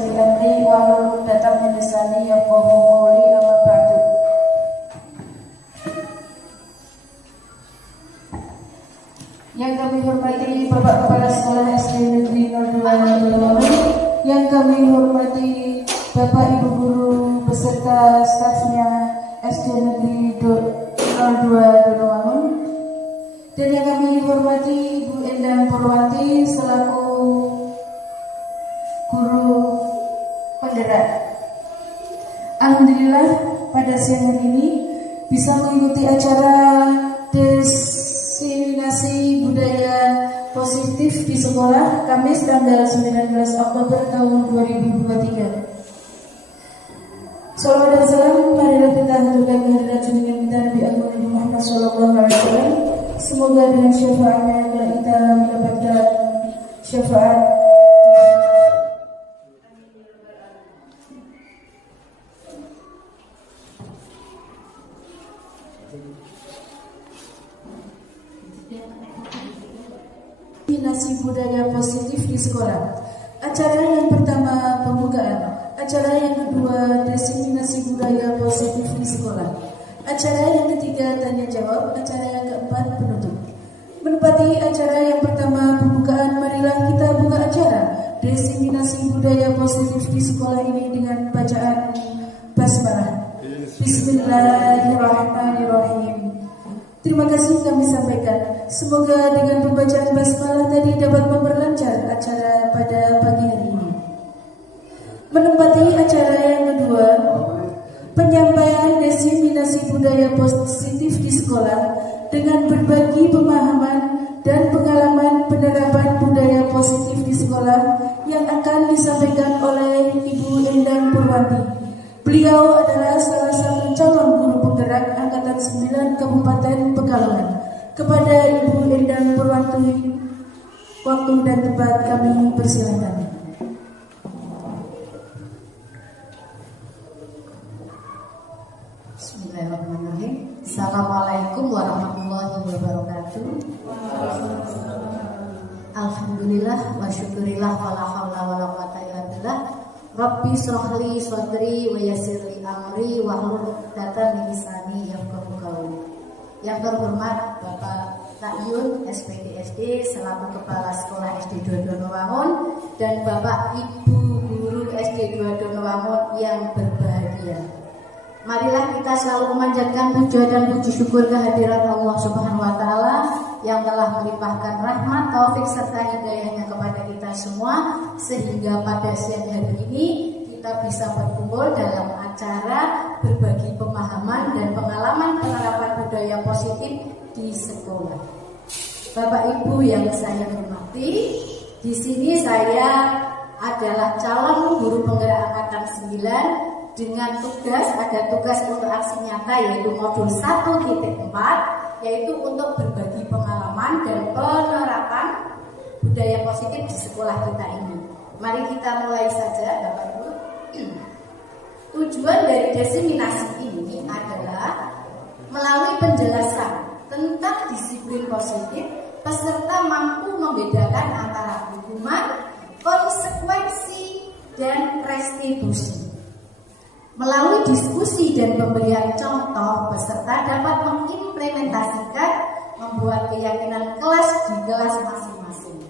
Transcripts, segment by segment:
li amri wahlul 'uqdatam min lisani yafqahu qawli. Amma ba'du. Yang kami hormati Bapak Kepala Sekolah SD Negeri 02 Tulungagung, yang kami hormati Bapak Ibu guru beserta stafnya SD Negeri 02 Tulungagung, dan yang kami hormati Ibu Endang Purwanti selaku guru penggerak. Alhamdulillah pada siang hari ini bisa mengikuti acara diseminasi budaya positif di sekolah Kamis tanggal 19 Oktober tahun 2023. Salawat dan salam marilah kita haturkan kehadirat junjungan kita Nabi Agung Muhammad sallallahu alaihi wasallam. Semoga dengan syafaatnya kita mendapatkan syafaat diseminasi budaya positif di sekolah. Acara yang pertama pembukaan, acara yang kedua diseminasi budaya positif di sekolah, acara yang ketiga tanya jawab, acara yang keempat penutup. Menepati acara yang pertama pembukaan, marilah kita buka acara diseminasi budaya positif di sekolah ini dengan bacaan basmalah. Bismillahirrahmanirrahim. Terima kasih kami sampaikan. Semoga dengan pembacaan basmalah tadi dapat memperlancar acara pada pagi hari ini. Menempati acara yang kedua, penyampaian diseminasi budaya positif di sekolah dengan berbagi pemahaman dan pengalaman penerapan budaya positif di sekolah yang akan disampaikan oleh Ibu Endang Purwanti. Beliau adalah salah satu calon guru penggerak Angkatan 9 Kabupaten Pekalongan. Kepada Ibu Endang Purwanti, waktu dan tempat kami persilakan. Bismillahirrahmanirrahim. Assalamualaikum warahmatullahi wabarakatuh. Alhamdulillah wa syukurillah wa la haula wa la quwwata illa billah. Rabbi shrahli sadri wa yassirli amri wahlul 'uqdatam min lisani yafqahu qawli. Yang terhormat Bapak Takyun SPDSD selaku Kepala Sekolah SD 2 Donowangun dan Bapak Ibu Guru SD 2 Donowangun yang berbahagia. Marilah kita selalu memanjatkan puja dan puji syukur kehadirat Allah Subhanahu wa taala yang telah melimpahkan rahmat, taufik serta hidayahnya kepada kita semua sehingga pada siang hari ini kita bisa berkumpul dalam acara berbagi pemahaman dan pengalaman penerapan budaya positif di sekolah. Bapak Ibu yang saya hormati, di sini saya adalah calon guru penggerak angkatan 9 dengan tugas, ada tugas untuk aksi nyata yaitu modul 1.4, yaitu untuk berbagi pengalaman dan penerapan budaya positif di sekolah kita ini. Mari kita mulai saja Bapak Ibu. Tujuan dari diseminasi ini adalah melalui penjelasan tentang disiplin positif, peserta mampu membedakan antara hukuman, konsekuensi, dan restitusi. Melalui diskusi dan pemberian contoh, peserta dapat mengimplementasikan membuat keyakinan kelas di kelas masing-masing.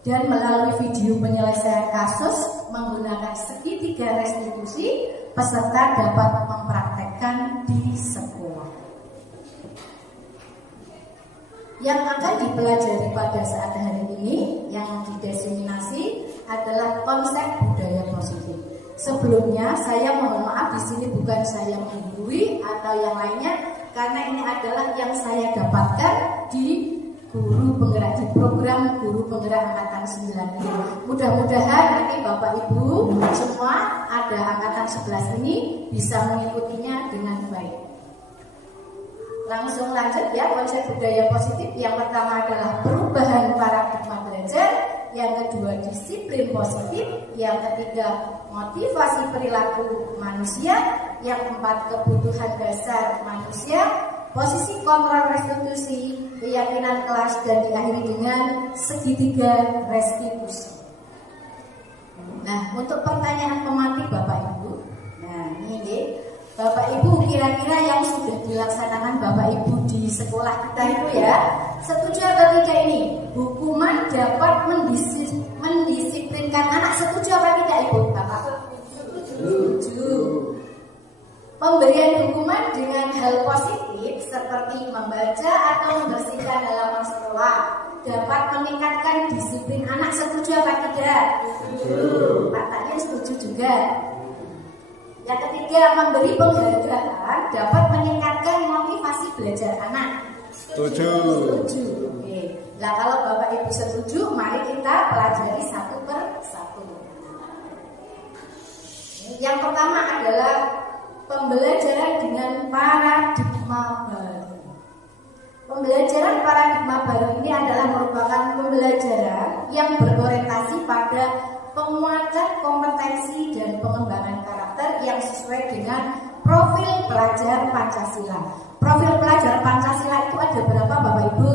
Dan melalui video penyelesaian kasus menggunakan segitiga restitusi, peserta dapat mempraktekkan di sekolah. Yang akan dipelajari pada saat hari ini yang didiseminasi adalah konsep budaya positif. Sebelumnya saya mohon maaf, di sini bukan saya menggurui atau yang lainnya, karena ini adalah yang saya dapatkan di guru penggerak, di program guru penggerak angkatan 9 ini. Mudah-mudahan nanti Bapak Ibu semua ada angkatan 11 ini bisa mengikutinya dengan baik. Langsung lanjut ya, konsep budaya positif. Yang pertama adalah perubahan paradigma belajar, yang kedua disiplin positif, yang ketiga motivasi perilaku manusia, yang keempat kebutuhan dasar manusia, posisi kontrol restitusi, keyakinan kelas, dan diakhiri dengan segitiga restitusi. Nah, untuk pertanyaan pemantik Bapak Ibu. Nah, ini Bapak Ibu kira-kira yang sudah dilaksanakan Bapak Ibu di sekolah kita itu ya, setuju atau tidak ini? Hukuman dapat mendisiplinkan anak, setuju apa tidak Ibu? Bapak? Setuju. Pemberian hukuman dengan hal positif seperti membaca atau membersihkan halaman sekolah dapat meningkatkan disiplin anak, setuju apa tidak? Setuju. Pak Taknya setuju juga. Yang ketiga, memberi penghargaan dapat meningkatkan motivasi belajar anak. Setuju. Setuju. Oke. Nah, kalau Bapak Ibu setuju, mari kita pelajari satu per satu. Yang pertama adalah pembelajaran dengan paradigma baru. Pembelajaran paradigma baru ini adalah merupakan pembelajaran yang berorientasi pada penguatan kompetensi dan pengembangan karakter yang sesuai dengan profil pelajar Pancasila. Profil pelajar Pancasila itu ada berapa Bapak Ibu?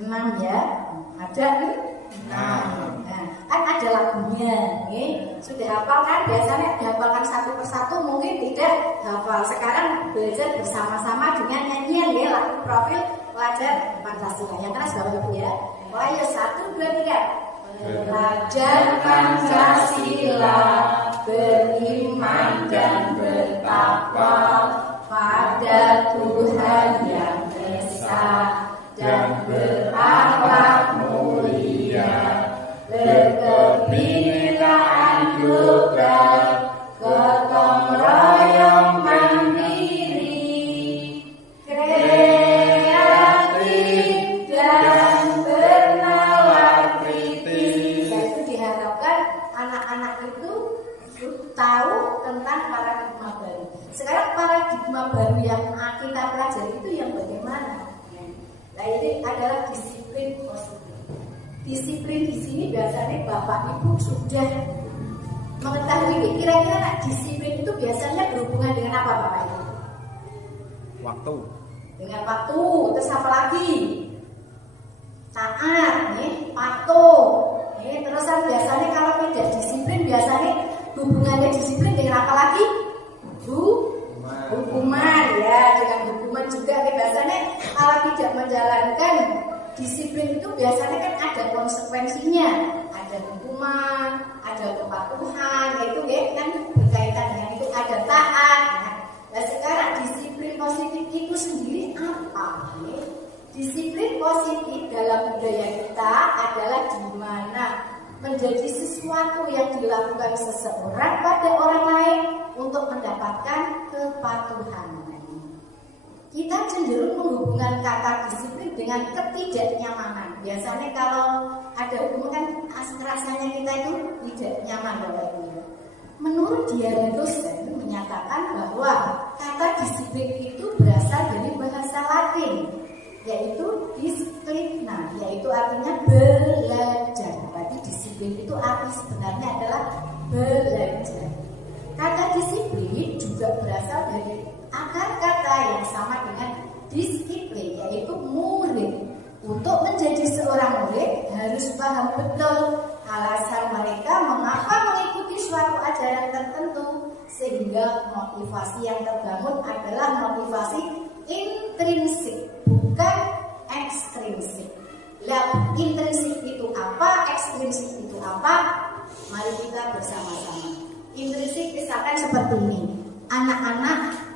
6 ya? Ada 6. Nah, kan ada lagunya, sudah hafal kan? Biasanya dihafalkan satu persatu, mungkin tidak hafal. Sekarang belajar bersama-sama dengan nyanyian ya, lagu profil pelajar Pancasila. Yang keras Bapak Ibu ya. Ayo 1, 2, 3. Pelajar Pancasila beriman dan bertakwa pada Tuhan yang Esa dan berakhlak mulia, berkebinekaan global, gotong royong mandiri, kreatif dan bernalar kritis. Itu diharapkan anak-anak itu tahu tentang paradigma baru. Sekarang paradigma baru yang kita pelajari itu yang bagaimana? Nah, ini adalah disiplin positif. Disiplin di sini biasanya Bapak Ibu sudah mengetahui kira-kira disiplin itu biasanya berhubungan dengan apa Bapak Ibu? Waktu. Dengan waktu. Terus apa lagi? Taat, patuh. Terusan biasanya kalau tidak disiplin biasanya hubungannya disiplin dengan apa lagi? Hukuman ya, dengan hukuman juga biasanya kalau tidak menjalankan disiplin itu biasanya kan ada konsekuensinya, ada hukuman, ada kepatuhan, itu kan berkaitan dengan itu, ada taat. Nah, sekarang disiplin positif itu sendiri apa? Disiplin positif dalam budaya kita adalah di mana menjadi sesuatu yang dilakukan seseorang pada orang lain untuk mendapatkan kepatuhan. Kita cenderung menghubungkan kata disiplin dengan ketidaknyamanan. Biasanya kalau ada hukum kan rasanya kita itu tidak nyaman Bapak Ibu. Menurut Diana dosen menyatakan bahwa kata disiplin itu berasal dari bahasa Latin, yaitu disciplina, yaitu artinya belajar. Berarti disiplin itu arti sebenarnya adalah belajar. Kata disiplin juga berasal dari akar kata yang sama dengan disiplin, yaitu murid. Untuk menjadi seorang murid harus paham betul alasan mereka mengapa mengikuti suatu ajaran tertentu, sehingga motivasi yang terbangun adalah motivasi intrinsik, bukan ekstrinsik. Lihat intrinsik itu apa, ekstrinsik itu apa? Mari kita bersama-sama. Intrinsik misalkan seperti ini. Anak-anak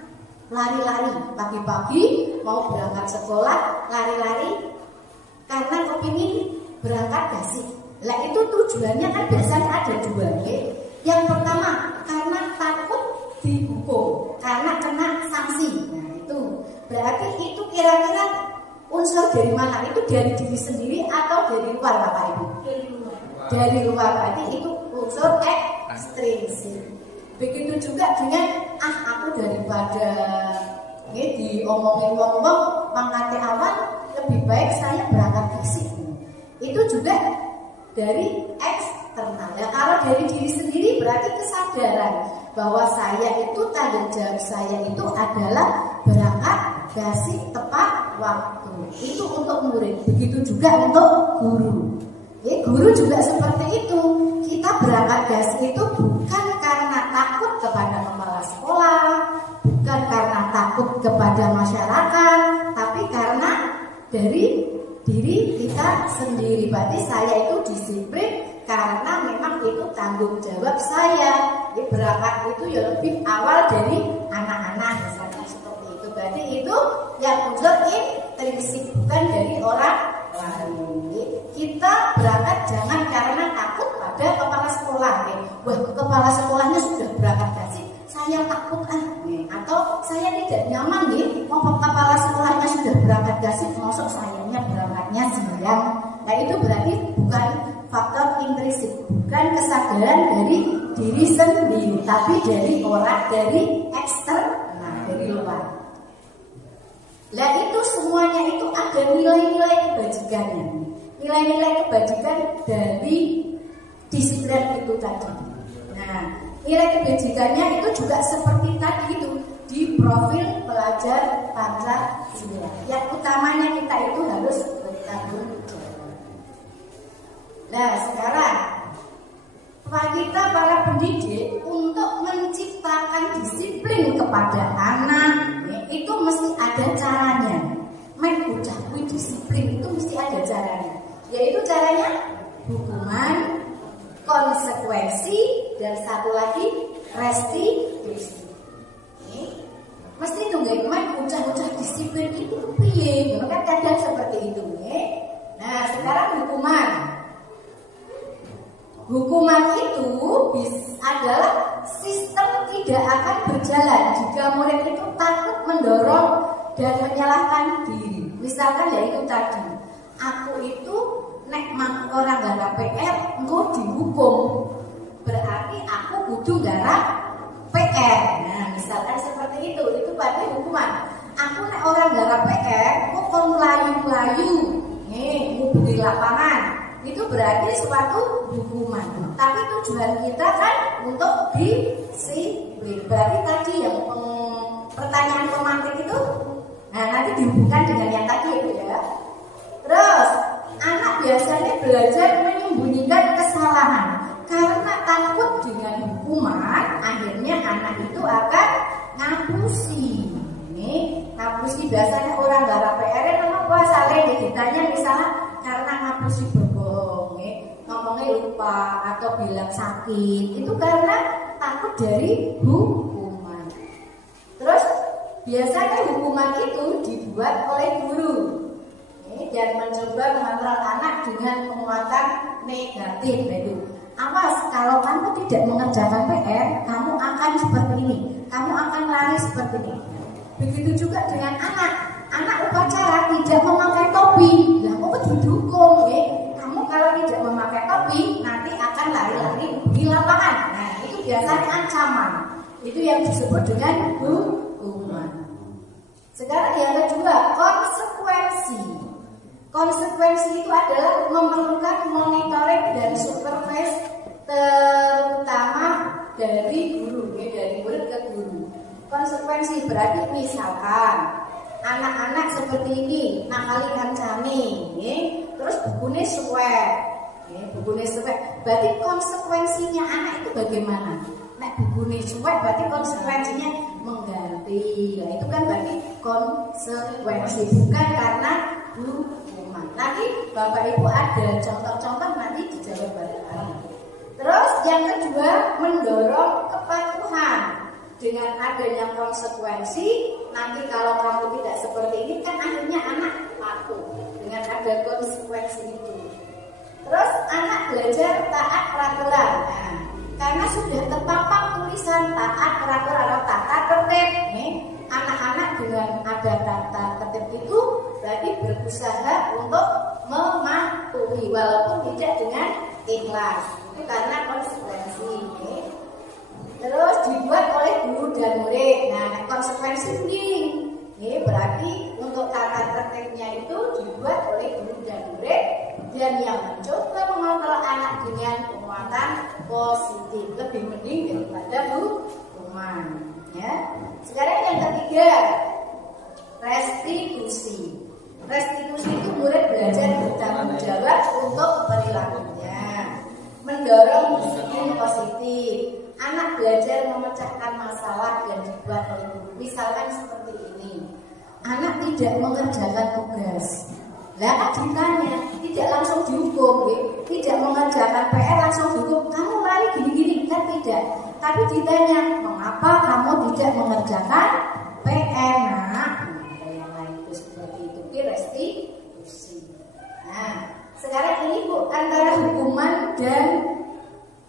lari-lari pagi-pagi mau berangkat sekolah, lari-lari karena kepingin berangkat basic. Lah itu tujuannya kan biasanya ada dua. Yang pertama karena takut dihukum, karena kena sanksi. Nah itu berarti itu kira-kira unsur dari mana? Itu dari diri sendiri atau dari luar Bapak Ibu? Dari luar berarti itu unsur ekstrinsik. Begitu juga dengan aku daripada diomongin wong-wong pangkate awan, lebih baik saya berangkat basic. Itu juga dari eksternal. Ya, kalau dari diri sendiri berarti kesadaran bahwa saya itu tanggung jawab saya itu adalah berangkat basic tepat waktu. Itu untuk murid. Begitu juga untuk guru. Guru juga seperti itu. Kita kita berangkat dasi itu bukan karena takut kepada kepala sekolah, bukan karena takut kepada masyarakat, tapi karena dari diri kita sendiri. Berarti saya itu disiplin karena memang itu tanggung jawab saya. Jadi berangkat itu ya lebih awal dari anak-anak misalnya seperti itu. Berarti itu yang unsur intrinsik, bukan dari orang lain. Kita berangkat jangan karena takut pada kepala sekolah. Wah, kepala sekolahnya sudah berangkat dasi, saya takut atau saya tidak nyaman mau kepala sekolahnya sudah berangkat dasi, masuk sayanya berangkatnya siang. Nah itu berarti bukan faktor intrinsik, bukan kesadaran dari diri sendiri, tapi dari orang, dari eksternal, dari luar. Nah itu semuanya itu ada nilai-nilai kebajikannya, nilai-nilai kebajikan dari disiplin itu tadi. Nah nilai kebajikannya itu juga seperti tadi itu di profil pelajar Pancasila. Yang utamanya kita itu harus bertanggung jawab. Nah sekarang kita para pendidik untuk menciptakan disiplin kepada anak itu mesti ada caranya. Bocah disiplin itu mesti ada caranya. Yaitu caranya hukuman, konsekuensi, dan satu lagi restitusi. Mesti tunggu bocah disiplin itu piye? Kan kadang seperti itu. Nah sekarang hukuman. Hukuman itu adalah sistem tidak akan berjalan jika murid itu takut mendorong dan menyalahkan diri. Misalkan ya itu tadi, aku itu nek orang garap PR engko dihukum, berarti aku kudu garap PR. Nah misalkan seperti itu berarti hukuman. Aku nek orang garap PR engko kon melayu-melayu ngubuhi lapangan, itu berarti suatu hukuman. Tapi tujuan kita kan untuk disiplin. Berarti tadi yang pertanyaan pemantik itu, nah nanti dihubungkan dengan yang tadi itu ya. Terus anak biasanya belajar menyembunyikan kesalahan karena takut dengan hukuman. Akhirnya anak itu akan ngapusi. Ngapusi biasanya orang garap PR apa saling ditanya misalnya karena ngapusi berbohong, ngomongnya lupa atau bilang sakit, itu karena takut dari hukuman. Terus biasanya hukuman itu dibuat oleh guru dan mencoba mengontrol anak dengan penguatan negatif. Itu awas, kalau kamu tidak mengerjakan PR, kamu akan seperti ini, kamu akan lari seperti ini. Begitu juga dengan anak upacara tidak memakai topi, lah kok didukung kamu kalau tidak memakai topi nanti akan lari-lari di lapangan. Nah itu biasanya ancaman, itu yang disebut dengan hukuman. Sekarang yang kedua, konsekuensi. Konsekuensi itu adalah memerlukan monitoring dan supervisi terutama dari guru, dari murid ke guru. Konsekuensi berarti misalkan anak-anak seperti ini nakali kancane, terus bukunya suwek, berarti konsekuensinya anak itu bagaimana? Nek bukunya suwek berarti konsekuensinya mengganti. Nah, itu kan berarti konsekuensi, bukan karena hukuman. Nanti Bapak Ibu ada contoh-contoh nanti dijawab bareng. Terus yang kedua, mendorong kepatuhan. Dengan adanya konsekuensi, nanti kalau kamu tidak seperti ini kan akhirnya anak patuh dengan ada konsekuensi itu. Terus anak belajar taat peraturan. Nah, karena sudah terpampang tulisan taat peraturan atau tata tertib, anak-anak dengan ada tata tertib itu berarti berusaha untuk mematuhi walaupun tidak dengan ikhlas. Itu karena konsekuensi. Terus dibuat oleh guru dan murid. Nah, konsekuensi ini berarti untuk tata tertibnya itu dibuat oleh guru dan murid dan yang mencoba mengontrol anak dengan penguatan positif lebih mending daripada hukuman. Ya. Sekarang yang ketiga, restitusi. Restitusi itu murid belajar bertanggung jawab untuk perilakunya. mendorong disiplin positif. Anak belajar memecahkan masalah dan dibuat oleh guru. Misalkan seperti ini, anak tidak mengerjakan tugas. Lah ditanya, tidak langsung dihukum, tidak mengerjakan PR langsung dihukum. Kamu lari gini-gini kan tidak. Tapi ditanya, mengapa kamu tidak mengerjakan PR? Nah, yang lain itu seperti itu, restitusi. Nah, sekarang ini Bu, antara hukuman dan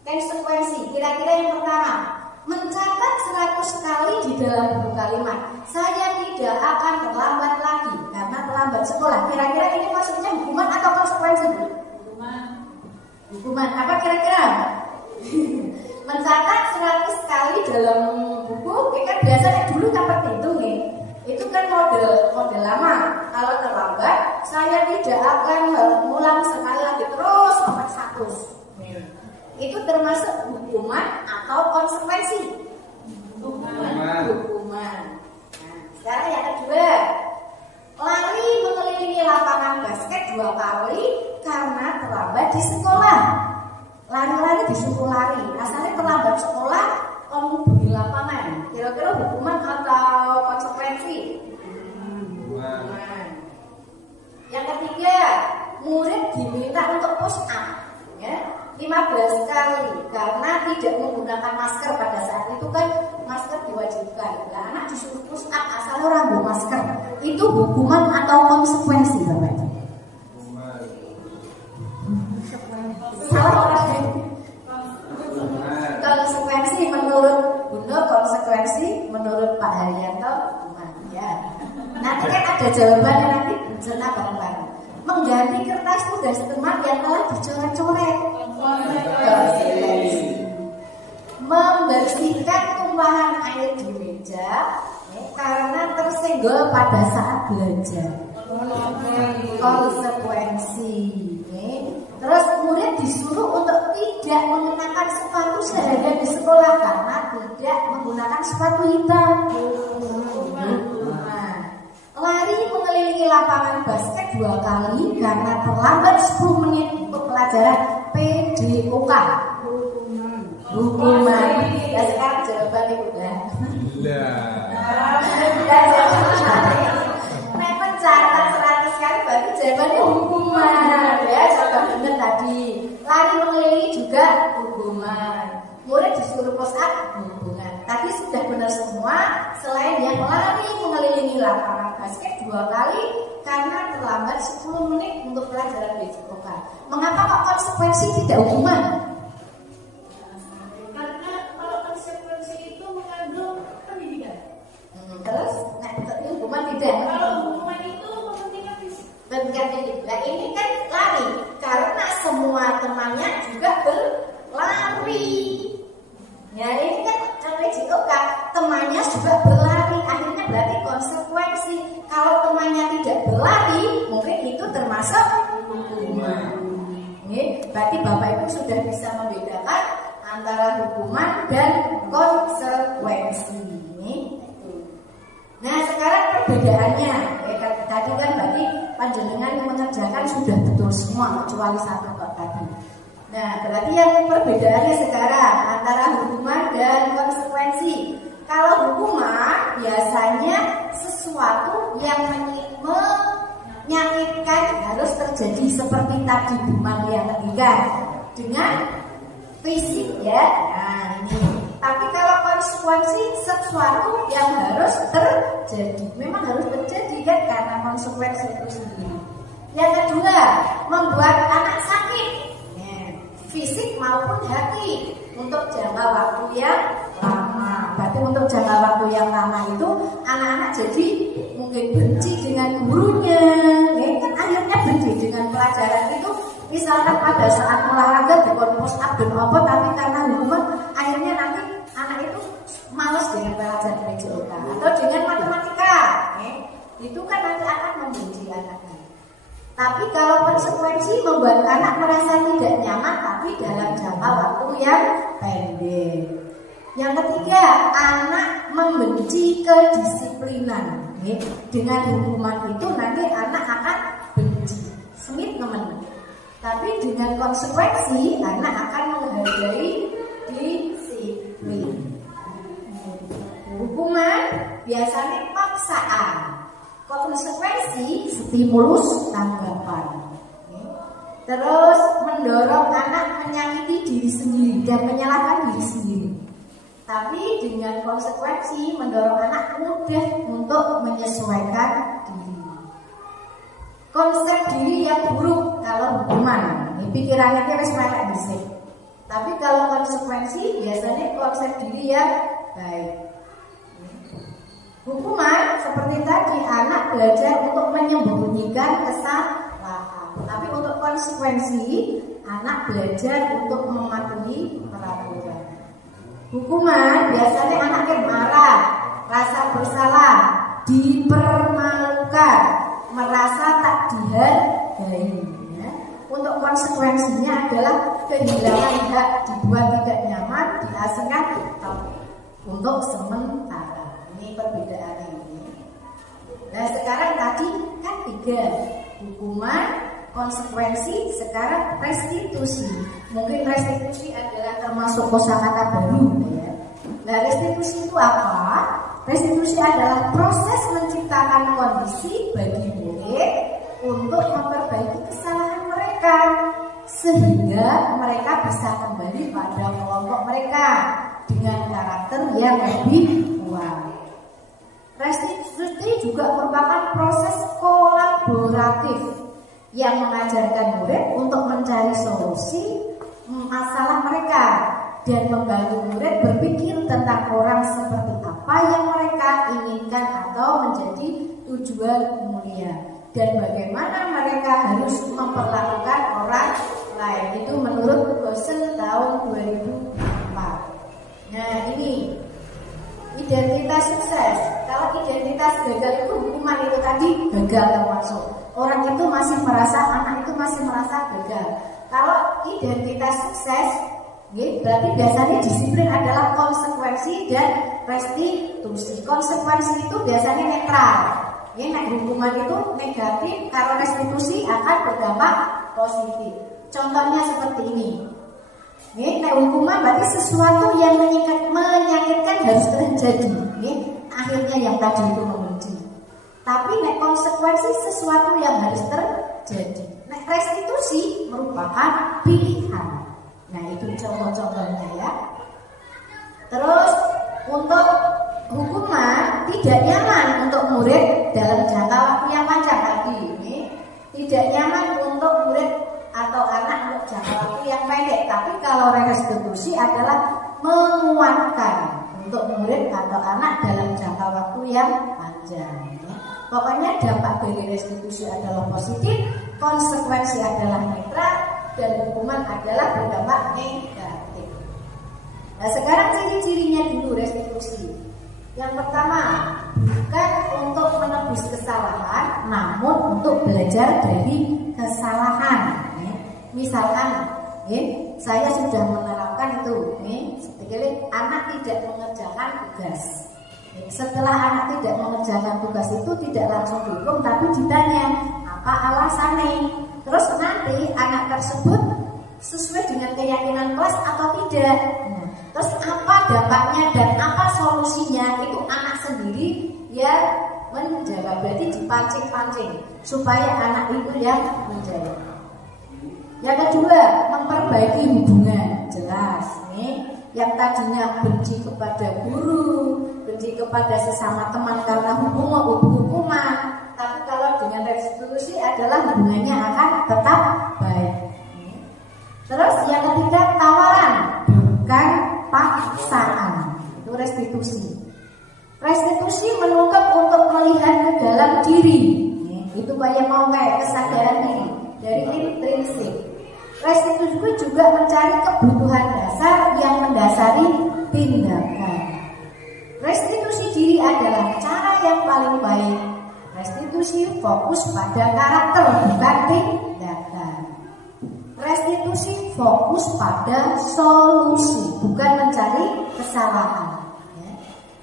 konsekuensi. Kira-kira yang pertama, mencatat 100 kali di dalam buku kalimat. Saya tidak akan terlambat lagi karena terlambat sekolah. Kira-kira ini maksudnya hukuman atau konsekuensi? Hukuman. Apa kira-kira? Mencatat 100 kali dalam buku, kan biasanya dulu seperti itu nih. Itu kan model lama. Kalau terlambat, saya tidak akan mengulang sekali lagi terus sampai 100. Itu termasuk hukuman atau konsekuensi? Hukuman. Nah, sekarang yang kedua, lari mengelilingi lapangan basket 2 kali karena terlambat di sekolah. Lari-lari disuruh lari, asalnya terlambat sekolah, kamu di lapangan. Kira-kira hukuman atau konsekuensi? Hukuman. Yang ketiga, murid diminta untuk push up, ya, 15 kali karena tidak menggunakan masker pada saat itu kan masker diwajibkan. Nah, anak disuruh push up asal orang bawa masker. Itu hukuman atau konsekuensi, Bapak? Salah orang. Konsekuensi menurut Bunda, konsekuensi menurut Pak Haryanto hukuman. Ya. Nanti kan ada jawabannya nanti bencana bareng-bareng. Mengganti kertas tugas teman yang telah dicoret-coret. Membersihkan tumpahan air di meja karena tersenggol pada saat belajar. Konsekuensi. Terus murid disuruh untuk tidak mengenakan sepatu seharian di sekolah karena tidak menggunakan sepatu hitam. Lari mengelilingi lapangan basket 2 kali karena terlambat 10 menit untuk pelajaran PDOK. Hukuman. Ya sekarang jawabannya udah. Mencatat 100 kali berarti jawabannya hukuman. Ya, coba bener tadi. Lari mengelilingi juga hukuman. Murid disuruh push up hukuman. Tadi sudah benar semua. Selain yang lari mengelilingi lapangan basket 2 kali karena terlambat 10 menit untuk pelajaran PDOK. Mengapa kok konsekuensi tidak hukuman? Karena kalau konsekuensi itu mengandung pendidikan. Terus, hukuman tidak. Kalau hukuman itu kepentingan fisik. Pendidikan fisik. Nah ini kan lari karena semua temannya juga berlari. Ya ini kan PDOK, temannya juga berlari. Akhirnya berarti konsekuensi. Kalau temannya tidak berlari, mungkin itu termasuk hukuman. Berarti Bapak Ibu sudah bisa membedakan antara hukuman dan konsekuensi. Nah sekarang perbedaannya, tadi kan berarti panjenengan yang mengerjakan sudah betul semua kecuali satu kok tadi. Nah berarti yang perbedaannya sekarang antara hukuman dan konsekuensi. Kalau hukuman biasanya sesuatu yang menyakitkan harus terjadi seperti tadi Bu Malia ketika dengan fisik ya. Nah ini. Tapi kalau konsekuensi sesuatu yang harus terjadi, memang harus terjadi kan karena konsekuensi itu sendiri. Yang kedua, membuat anak sakit, ya, fisik maupun hati untuk jangka waktu yang lama. Berarti untuk jangka waktu yang lama itu anak-anak jadi mungkin benci dengan gurunya, ya, kan akhirnya benci dengan pelajaran itu. Misalkan pada saat olahraga di push up dan apa, tapi karena hukuman akhirnya nanti anak itu malas dengan pelajaran PDOK atau dengan matematika, itu kan nanti akan membenci anaknya. Tapi kalau konsekuensi membuat anak merasa tidak nyaman, tapi dalam jangka waktu yang pendek. Yang ketiga, anak membenci kedisiplinan. Dengan hukuman itu nanti anak akan benci. Semit teman. Tapi dengan konsekuensi anak akan menghargai disiplin. Hukuman biasanya paksaan, konsekuensi stimulus tanggapan. Terus mendorong anak menyakiti diri sendiri dan menyalahkan diri sendiri. Tapi dengan konsekuensi mendorong anak mudah untuk menyesuaikan diri. Konsep diri yang buruk kalau hukuman, ini pikirannya kita wis melek dhisik. Tapi kalau konsekuensi biasanya konsep diri yang baik. Hukuman seperti tadi anak belajar untuk menyembunyikan kesalahan. Tapi untuk konsekuensi anak belajar untuk mematuhi peraturan. Hukuman biasanya anak yang marah, rasa bersalah, dipermalukan, merasa tak dihargai. Untuk konsekuensinya adalah kehilangan hak, dibuat tidak nyaman, diasingkan untuk sementara. Ini perbedaannya ini. Nah sekarang tadi kan 3, hukuman, konsekuensi, sekarang restitusi. Mungkin restitusi adalah termasuk kosakata baru ya. Nah restitusi itu apa? Restitusi adalah proses menciptakan kondisi bagi murid untuk memperbaiki kesalahan mereka sehingga mereka bisa kembali pada kelompok mereka dengan karakter yang lebih kuat. Restitusi juga merupakan proses kolaboratif yang mengajarkan murid untuk mencari solusi masalah mereka dan membantu murid berpikir tentang orang seperti apa yang mereka inginkan atau menjadi tujuan mulia dan bagaimana mereka harus memperlakukan orang lain. Itu menurut dosen tahun 2004. Nah ini identitas sukses. Kalau identitas gagal itu hukuman itu tadi gagal termasuk. Orang itu masih merasa, anak itu masih merasa gagal. Kalau identitas sukses, berarti biasanya disiplin adalah konsekuensi dan restitusi. Konsekuensi itu biasanya netral. Hukuman itu negatif, kalau restitusi akan berdampak positif. Contohnya seperti ini. Hukuman berarti sesuatu yang menyakitkan harus terjadi. Akhirnya yang tadi itu membenci. Tapi konsekuensi sesuatu yang harus terjadi. Restitusi merupakan pilihan. Nah itu contoh-contohnya ya. Terus untuk hukuman tidak nyaman untuk murid dalam jangka waktu yang panjang tadi. Tidak nyaman untuk murid atau anak untuk jangka waktu yang pendek. Tapi kalau restitusi adalah menguatkan untuk murid atau anak dalam jangka waktu yang panjang. Pokoknya dampak dari restitusi adalah positif, konsekuensi adalah netral, dan hukuman adalah berdampak negatif. Nah sekarang ciri-cirinya dulu restitusi. Yang pertama, bukan untuk menebus kesalahan, namun untuk belajar dari kesalahan. Misalkan, saya sudah menerapkan itu, anak tidak mengerjakan tugas. Setelah anak tidak mengerjakan tugas itu tidak langsung dihukum, tapi ditanya apa alasannya. Terus nanti anak tersebut sesuai dengan keyakinan kelas atau tidak. Terus apa dampaknya dan apa solusinya itu anak sendiri yang menjawab. Berarti dipancing-pancing supaya anak itu yang menjawab. Yang kedua, memperbaiki hubungan. Jelas nih. Yang tadinya benci kepada guru, benci kepada sesama teman karena hukuman, tapi kalau dengan restitusi adalah hubungannya akan tetap baik. Terus yang ketiga, tawaran bukan paksaan. Itu restitusi. Restitusi menuntut untuk melihat ke dalam diri. Itu kayak mau kayak kesadaran diri dari intrinsik. Restitusi juga mencari kebutuhan dasar yang mendasari tindakan. Restitusi diri adalah cara yang paling baik. Restitusi fokus pada karakter bukan tindakan. Restitusi fokus pada solusi bukan mencari kesalahan.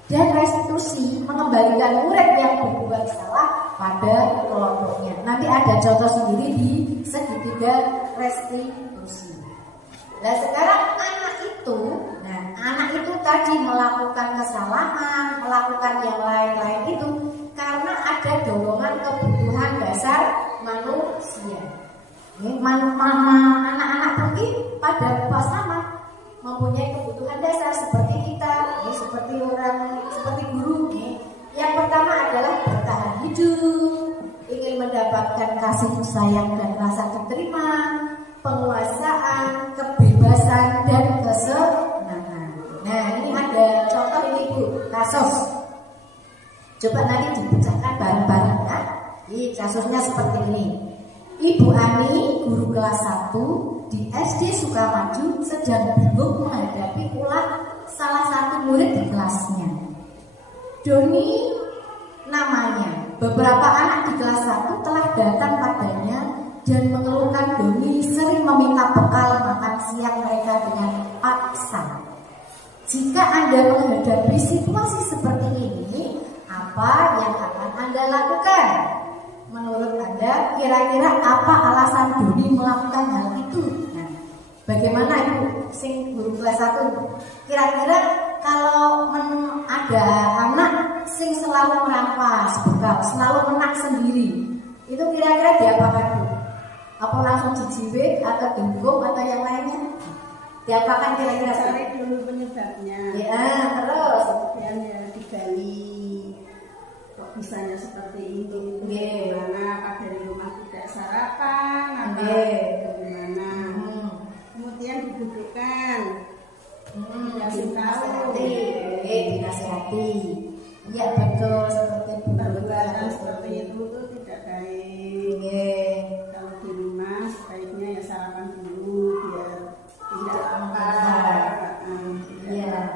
Dan restitusi mengembalikan murid yang berbuat salah pada kelompoknya. Nanti ada contoh sendiri di segitiga restitusi. Nah sekarang anak itu tadi melakukan kesalahan, melakukan yang lain-lain itu karena ada dorongan kebutuhan dasar manusia. Anak-anak mungkin pada sama mempunyai kebutuhan dasar seperti kita, seperti guru. Yang pertama adalah bertahan hidup, ingin mendapatkan kasih sayang dan rasa diterima, penguasaan, kebebasan dan kesenangan. Nah ini ada contoh ini Bu, kasus. Coba nanti dipecahkan bareng-bareng ya. Ini kasusnya seperti ini. Ibu Ani, guru kelas 1 di SD Sukamaju sedang bingung menghadapi ulah salah satu murid di kelasnya. Doni namanya. Beberapa anak di kelas 1 telah datang padanya dan mengeluhkan Doni sering meminta bekal makan siang mereka dengan paksa. Jika Anda menghadapi situasi seperti ini, apa yang akan Anda lakukan? Menurut Anda, kira-kira apa alasan Doni melakukan hal itu? Nah, bagaimana Ibu, sing guru kelas 1? Kira-kira kalau ada anak sing selalu merampas bekal, selalu menang sendiri, itu kira-kira diapakan Bu? Apa langsung dijiwit atau dihukum atau yang lainnya? Diapakan kira-kira? Cari dulu penyebabnya. Ya, terus kemudian ya digali kok bisanya seperti ini. Gimana apa dari rumah tidak sarapan atau gimana? Kemudian didudukkan, dikasih tahu, dinasihati. Iya betul, seperti perbuatan seperti itu tuh tidak baik. Kalau di rumah sebaiknya ya sarapan dulu biar tidak lapar, tidak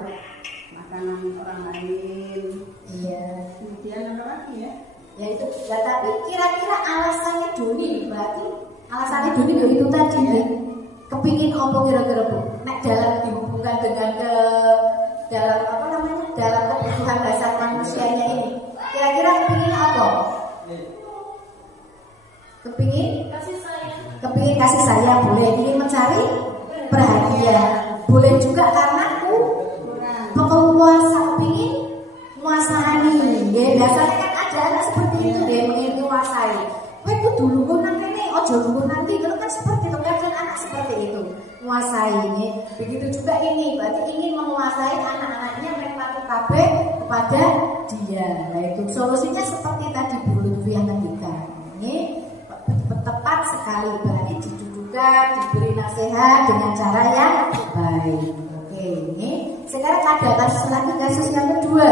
makanan orang lain. Iya. Kemudian apa lagi ya? Ya itu. Ya, tapi kira-kira alasannya Doni, berarti alasannya Doni itu tadi ya. Kepingin apa kira-kira Bu? Nek dalam dihubungkan dengan dalam apa namanya? Dalam kebutuhan dasar manusianya ini. Kira-kira kepingin apa? Kepingin kasih sayang boleh, ingin mencari perhatian boleh juga karena penguasa, kepingin menguasai. Ya biasanya kan ada anak seperti itu dia ingin menguasai. Kowe kudu lungo nang kene, ojo lungo nanti. Kalau kan seperti itu kan anak seperti itu menguasai ini. Begitu juga ini berarti ingin menguasai anak-anaknya mereka kabeh kepada dia. Nah itu solusinya seperti tadi Bu Lutfi yang ketika ini tepat sekali, berarti didudukan, diberi nasihat dengan cara yang baik. Oke, ini sekarang ada kasus lagi, kasus yang kedua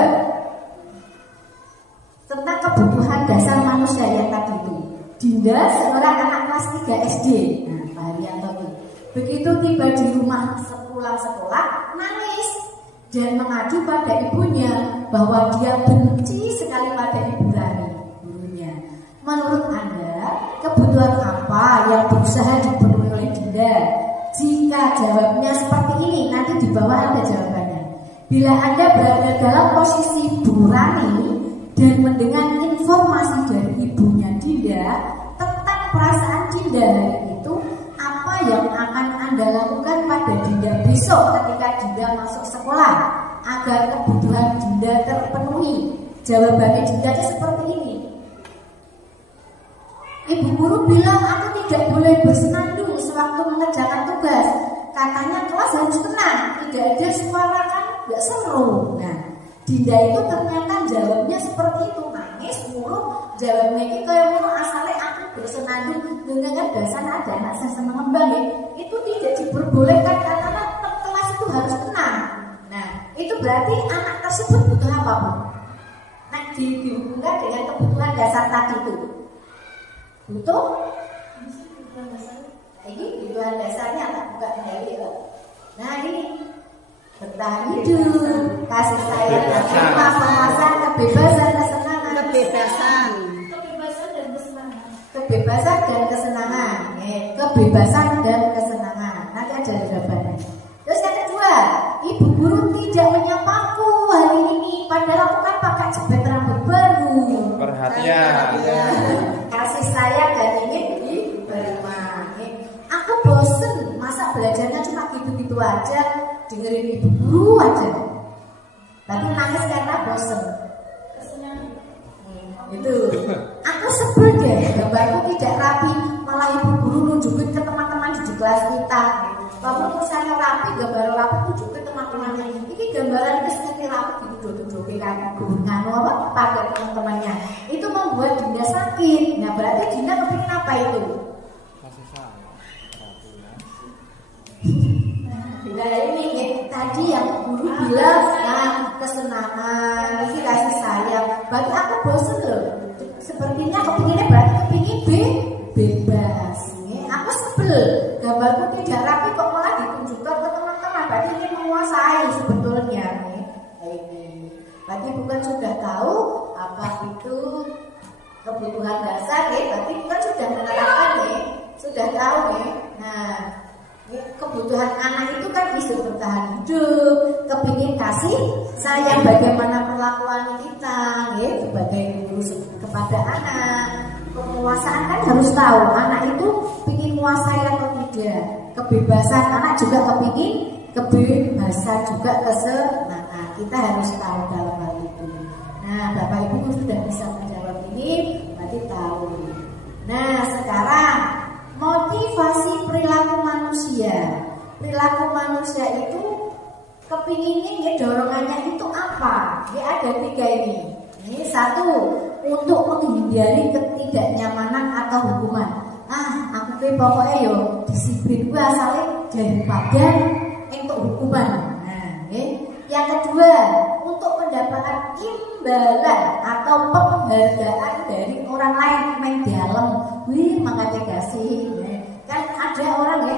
tentang kebutuhan dasar manusia yang tadi itu. Dinda seorang anak kelas 3 SD. Nah, Pak Haryanto ini begitu tiba di rumah sepulang sekolah nangis dan mengadu pada ibunya bahwa dia benci sekali pada Ibu Rani, gurunya. Menurut Anda, kebutuhan apa yang berusaha dipenuhi oleh Dinda? Jika jawabnya seperti ini, nanti di bawah ada jawabannya. Bila Anda berada dalam posisi Bu Rani dan mendengar informasi dari ibunya Dinda tentang perasaan Dinda hari itu, apa yang akan Anda lakukan pada Dinda besok ketika Dinda masuk sekolah agar kebutuhan Dinda terpenuhi? Jawabannya Dinda seperti ini. Ibu guru bilang aku tidak boleh bersenandung sewaktu mengerjakan tugas. Katanya kelas harus tenang, tidak ada suara kan, nggak seru. Nah, Dinda itu ternyata jawabnya seperti itu, nangis, murung. Jawabnya ini kayak ngono asalnya aku bersenandung dengan dasar ada anak saya senang ngembang ya. Itu tidak diperbolehkan karena kelas itu harus tenang. Nah, itu berarti anak tersebut butuh apa Bu? Nah, dihubungkan dengan kebutuhan dasar tadi itu. Butuh ini kebutuhan dasarnya tak buka dari ya. Nah ini bertahan hidup, kasih sayang, terima, penguasaan, kebebasan, kesenangan, kebebasan dan kesenangan, kebebasan dan kesenangan. Nanti ada jawabannya. Terus yang kedua, ibu guru tidak menyapaku hari ini, padahal aku kan pakai jepit rambut baru. Perhatian. Kasih sayang dan ingin diterima. Aku aja, dengerin ibu guru aja. Tapi nangis karena bosen. Itu aku sebel deh, gambarku tidak rapi, malah ibu guru nunjukin ke teman-teman di kelas kita. Kalau misalnya rapi, gambar rapi tunjukin teman-temannya. Ini gambaran kesenangan rapi gitu, kan guru nganu apa pada teman-temannya. Itu membuat Dinda sakit. Nah berarti Dinda kepingin apa itu? Kasih sayang. Nah ini ya, tadi yang guru bilang, nah kesenangan, ini kasih sayang. Bagi aku bosen loh. Sepertinya kepinginnya berarti kepingin bebas. Aku sebel, gambarku tidak rapi kok malah ditunjukkan ke teman-teman. Berarti ini menguasai sebetulnya. Berarti bukan sudah tahu apa itu kebutuhan dasar, berarti bukan sudah menerapkan, sudah tahu. Nah, kebutuhan anak itu kan bisa bertahan hidup, kepingin kasih sayang, bagaimana perlakuan kita sebagai guru kepada anak. Penguasaan kan harus tahu anak itu pingin menguasai atau tidak. Kebebasan anak juga kepingin kebebasan juga kesenangan. Kita harus tahu dalam hal itu. Nah, Bapak Ibu sudah bisa menjawab ini, berarti tahu. Nah, sekarang motivasi perilaku manusia. Perilaku manusia itu kepinginnya dorongannya itu apa? Ada 3 ini. Ini 1, untuk menghindari ketidaknyamanan atau hukuman. Aku pokoknya yo disiplin gue asalnya daripada untuk hukuman. Yang kedua, untuk mendapatkan imbalan atau penghargaan dari orang lain yang dalam. Makanya kasih. Kan ada orang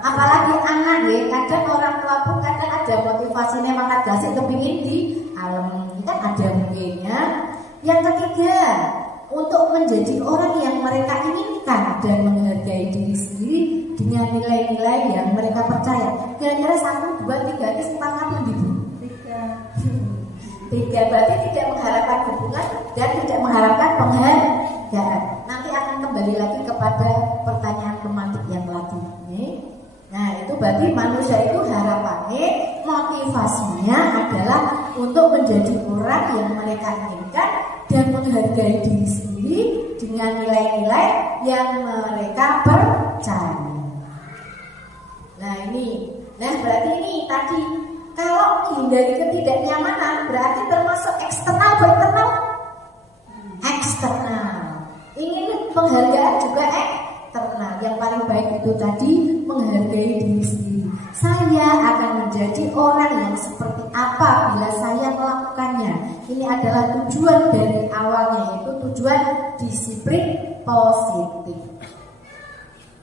apalagi anak kadang orang tua pun kadang ada motivasinya makan kasih kepingin di alam. Kan ada mungkinnya. Yang ketiga, untuk menjadi orang yang mereka inginkan dan menghargai diri sendiri dengan nilai-nilai yang mereka percaya. Kira-kira 1, 2, 3 itu sepakat Ibu? 3 berarti tidak mengharapkan hubungan dan tidak mengharapkan penghargaan. Nanti akan kembali lagi kepada pertanyaan tematik yang lagi. Nah itu berarti manusia itu harapannya, motivasinya adalah untuk menjadi orang yang mereka inginkan dan menghargai diri sendiri dengan nilai-nilai yang mereka percaya. Nah berarti ini tadi kalau menghindari ketidaknyamanan berarti termasuk eksternal atau internal? Eksternal. Ingin penghargaan juga eksternal. Yang paling baik itu tadi menghargai diri sendiri. Saya akan menjadi orang yang seperti apa bila saya melakukannya. Ini adalah tujuan dari awalnya, yaitu tujuan disiplin positif.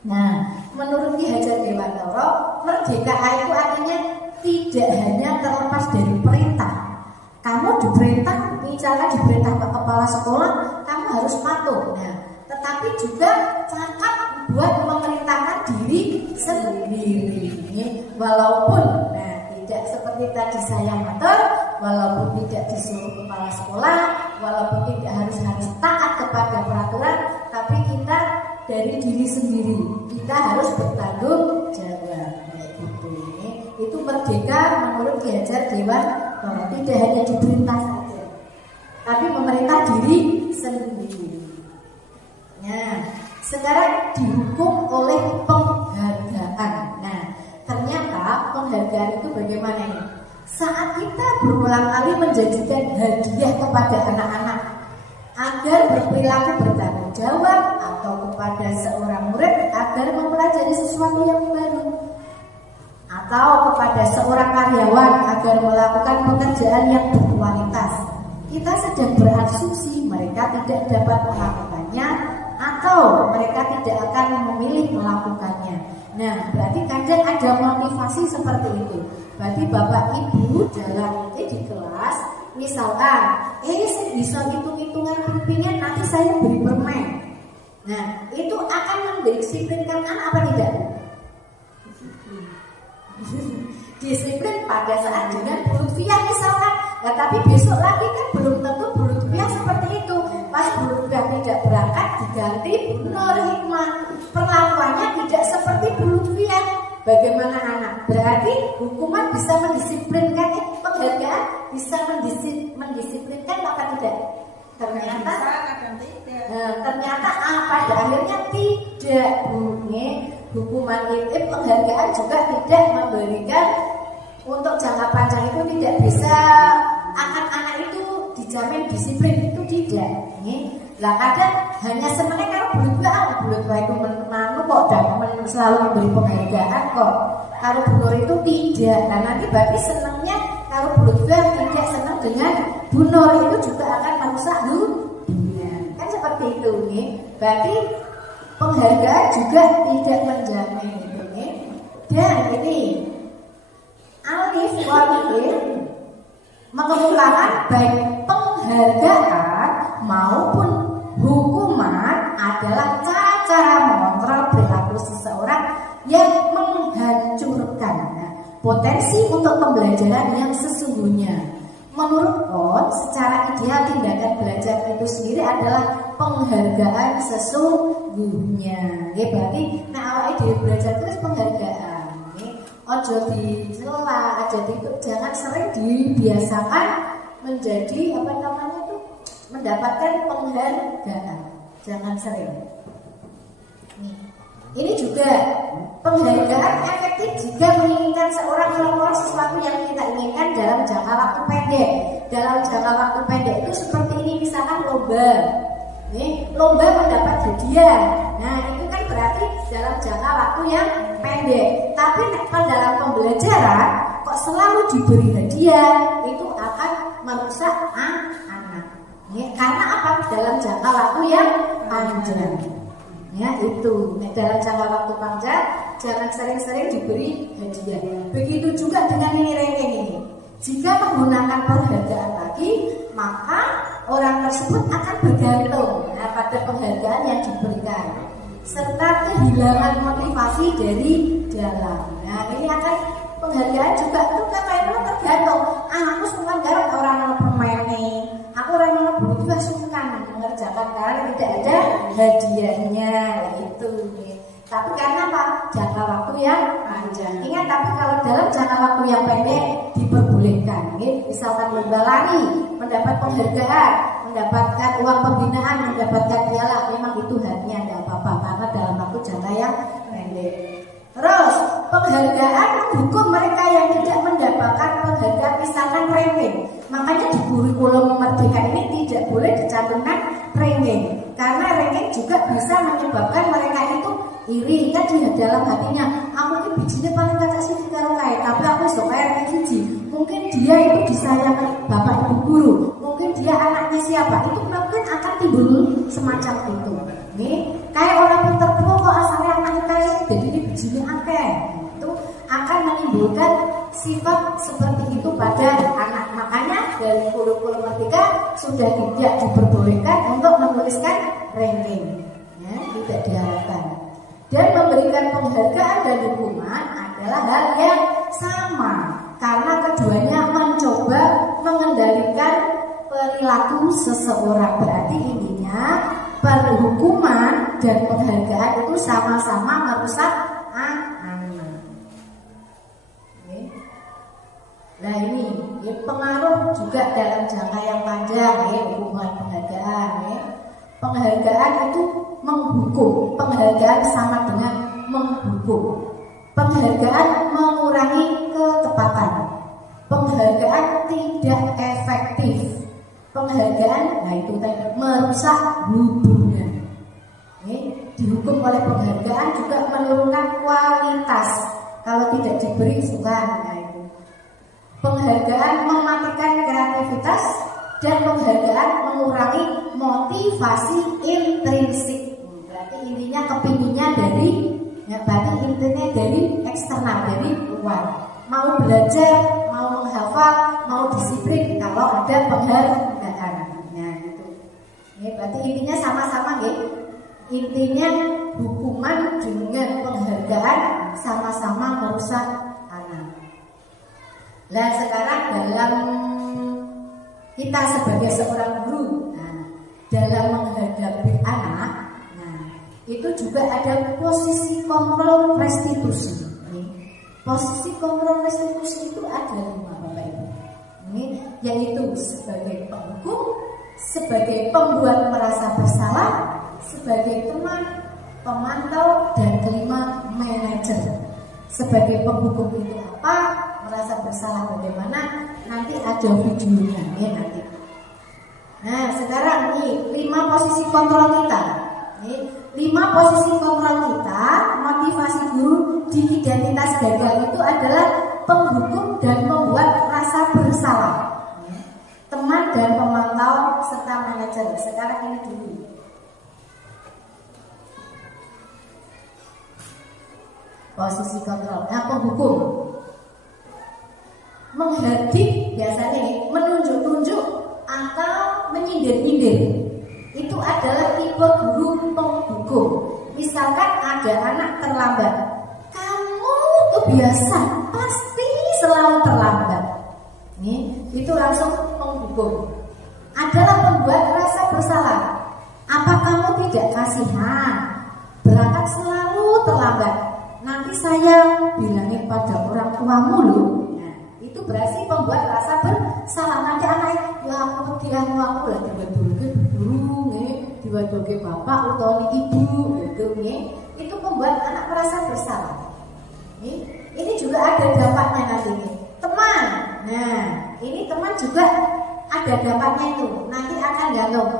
Nah, menurut Ki Hajar Dewantara, merdeka itu artinya tidak hanya terlepas dari perintah. Kamu diperintah, misalnya diperintah kepala sekolah, kamu harus patuh. Nah, tetapi juga cakap buat memerintahkan diri sendiri. Walaupun tidak seperti tadi saya matur, walaupun tidak disuruh kepala sekolah, walaupun tidak harus taat kepada peraturan, tapi kita dari diri sendiri kita harus bertanggung jawab. Itu merdeka menurut Ki Hajar Dewantara, tidak hanya diperintah saja, tapi memerintah diri sendiri. Nah, sekarang dihukum oleh penghargaan. Nah, ternyata penghargaan itu bagaimana ini? Saat kita berulang kali menjanjikan hadiah kepada anak-anak agar berperilaku bertanggung jawab, atau kepada seorang murid agar mempelajari sesuatu yang baru, atau kepada seorang karyawan agar melakukan pekerjaan yang berkualitas, kita sedang berasumsi mereka tidak dapat melakukannya atau mereka tidak akan memilih melakukannya. Nah, berarti kadang ada motivasi seperti itu. Berarti Bapak Ibu dalam di kelas, misalkan bisa hitung-hitungan kepingin nanti saya beri permen. Nah, itu akan mendisiplinkan anak apa tidak? Disiplin pada saat dengan rupiah misalkan. Nah, tapi besok lagi kan belum tentu rupiah seperti itu. Pas rupiah tidak berangkat diganti Nur Hikmah. Perlakuannya tidak seperti rupiah. Bagaimana anak? hukuman bisa mendisiplinkan, penghargaan bisa mendisiplinkan apa tidak? Ternyata pada akhirnya tidak. Hukuman itu, penghargaan juga tidak memberikan untuk jangka panjang, itu tidak bisa anak-anak itu dijamin disiplin, itu tidak. Lah kadang hanya senangnya kalau bulut itu menanu kok, dan selalu memberi penghargaan kok. Kalau bunur itu tidak. Nah nanti berarti senangnya kalau bulut tidak senang dengan bunur, itu juga akan merusak hubungan. Kan seperti itu nih. Berarti penghargaan juga tidak menjamin itu nih. Dan ini alif wal mengemukakan baik penghargaan maupun hukuman adalah cara mengontrol perilaku seseorang yang menghancurkan potensi untuk pembelajaran yang sesungguhnya. Menurut Kohn, secara ideal tindakan belajar itu sendiri adalah penghargaan sesungguhnya. Berarti awalnya dari belajar itu penghargaan. Ojo dicela, jangan sering dibiasakan menjadi mendapatkan penghargaan. Jangan sering. Ini juga penghargaan efektif jika menginginkan seorang melakukan sesuatu yang kita inginkan dalam jangka waktu pendek. Dalam jangka waktu pendek itu seperti ini, misalkan lomba. Lomba mendapat hadiah. Nah itu kan berarti dalam jangka waktu yang pendek. Tapi dalam pembelajaran kok selalu diberi hadiah, itu akan merusak anak. Karena apa? Dalam jangka waktu yang panjang. Itu dalam jangka waktu panjang jangan sering-sering diberi hadiah. Begitu juga dengan ini ranking ini. Jika menggunakan penghargaan lagi, maka orang tersebut akan bergantung pada penghargaan yang diberikan, serta kehilangan motivasi dari dalam. Nah ini akan penghargaan juga tuh katanya tergantung. Aku sungkan garap orang permain nih. Aku orang yang juga sungkan mengerjakan karena tidak ada hadiahnya gitu. Tapi karena apa? Jangka waktu yang panjang. Ingat, tapi kalau dalam jangka waktu yang pendek diperbolehkan. Misalkan lomba lari, mendapat penghargaan, mendapatkan uang pembinaan, mendapatkan piala, memang itu haknya, tidak apa-apa karena dalam waktu jangka yang pendek. Terus penghargaan menghukum mereka yang tidak mendapatkan penghargaan, misalkan ranking. Makanya di kurikulum Merdeka ini tidak boleh dicantumkan ranking, karena ranking juga bisa menyebabkan mereka itu iri. Kan di dalam hatinya, aku ini bijinya paling kacak sih karo kae, tapi aku iso kaya biji. Mungkin dia itu disayang bapak ibu guru, mungkin dia anaknya siapa, itu mungkin akan timbul semacam itu. Kayak orang pinter kok asalnya anaknya kaya, jadi ini bijinya akeh. Itu akan menimbulkan sifat seperti itu pada anak. Makanya dari kurikulum Merdeka sudah tidak diperbolehkan untuk menuliskan ranking, tidak diharapkan. Dan memberikan penghargaan dan hukuman adalah hal yang sama, karena keduanya mencoba mengendalikan perilaku seseorang. Berarti intinya perhukuman dan penghargaan itu sama-sama merusak anak. Nah ini pengaruh juga dalam jangka yang panjang, hubungan penghargaan. Penghargaan itu menghukum, penghargaan sama dengan menghukum. Penghargaan mengurangi ketepatan, penghargaan tidak efektif. Penghargaan, nah itu tadi, merusak hubungan. Dihukum oleh penghargaan juga menurunkan kualitas. Kalau tidak diberi sukan, nah itu. Penghargaan mematikan kreativitas dan penghargaan mengurangi motivasi intrinsik. Berarti intinya kepinginnya dari, berarti intinya dari eksternal, dari luar. Mau belajar, mau menghafal, mau disiplin kalau ada penghargaan. Nah itu. Berarti intinya sama-sama ya. Intinya hukuman dengan penghargaan sama-sama merusak anak. Nah sekarang dalam kita sebagai seorang guru, dalam menghadapi anak, itu juga ada posisi kontrol restitusi. Posisi kontrol restitusi itu ada 5 Bapak Ibu. Ini yaitu sebagai penghukum, sebagai pembuat merasa bersalah, sebagai teman, pemantau, dan kelima manajer. Sebagai penghukum itu apa? Merasa bersalah bagaimana? Nanti ada videonya ya nanti. Nah sekarang nih 5 posisi kontrol kita. Nih 5 posisi kontrol kita, motivasi guru di identitas gagal itu adalah penghukum dan membuat rasa bersalah, teman dan pemantau serta manajer. Sekarang ini dulu. Posisi kontrol. Nah penghukum menghadik biasanya menunjuk-nunjuk atau menyindir-nyindir. Itu adalah tipe guru penghukum. Misalkan ada anak terlambat, kamu tuh biasa pasti selalu terlambat. Nih, itu langsung penghukum. Adalah membuat rasa bersalah. Apa kamu tidak kasihan? Berangkat selalu terlambat. Nanti saya bilangin pada orang tuamu loh. Nah, itu berarti membuat rasa bersalah. Nanti anaknya, ya aku kira aku lagi betul-betul dulu nih, sebagai bapak atau ibu gitu nih. Itu membuat anak merasa bersalah. Ini juga ada dampaknya nanti nih. Teman. Nah, ini teman juga ada dampaknya itu. Nanti akan gantung.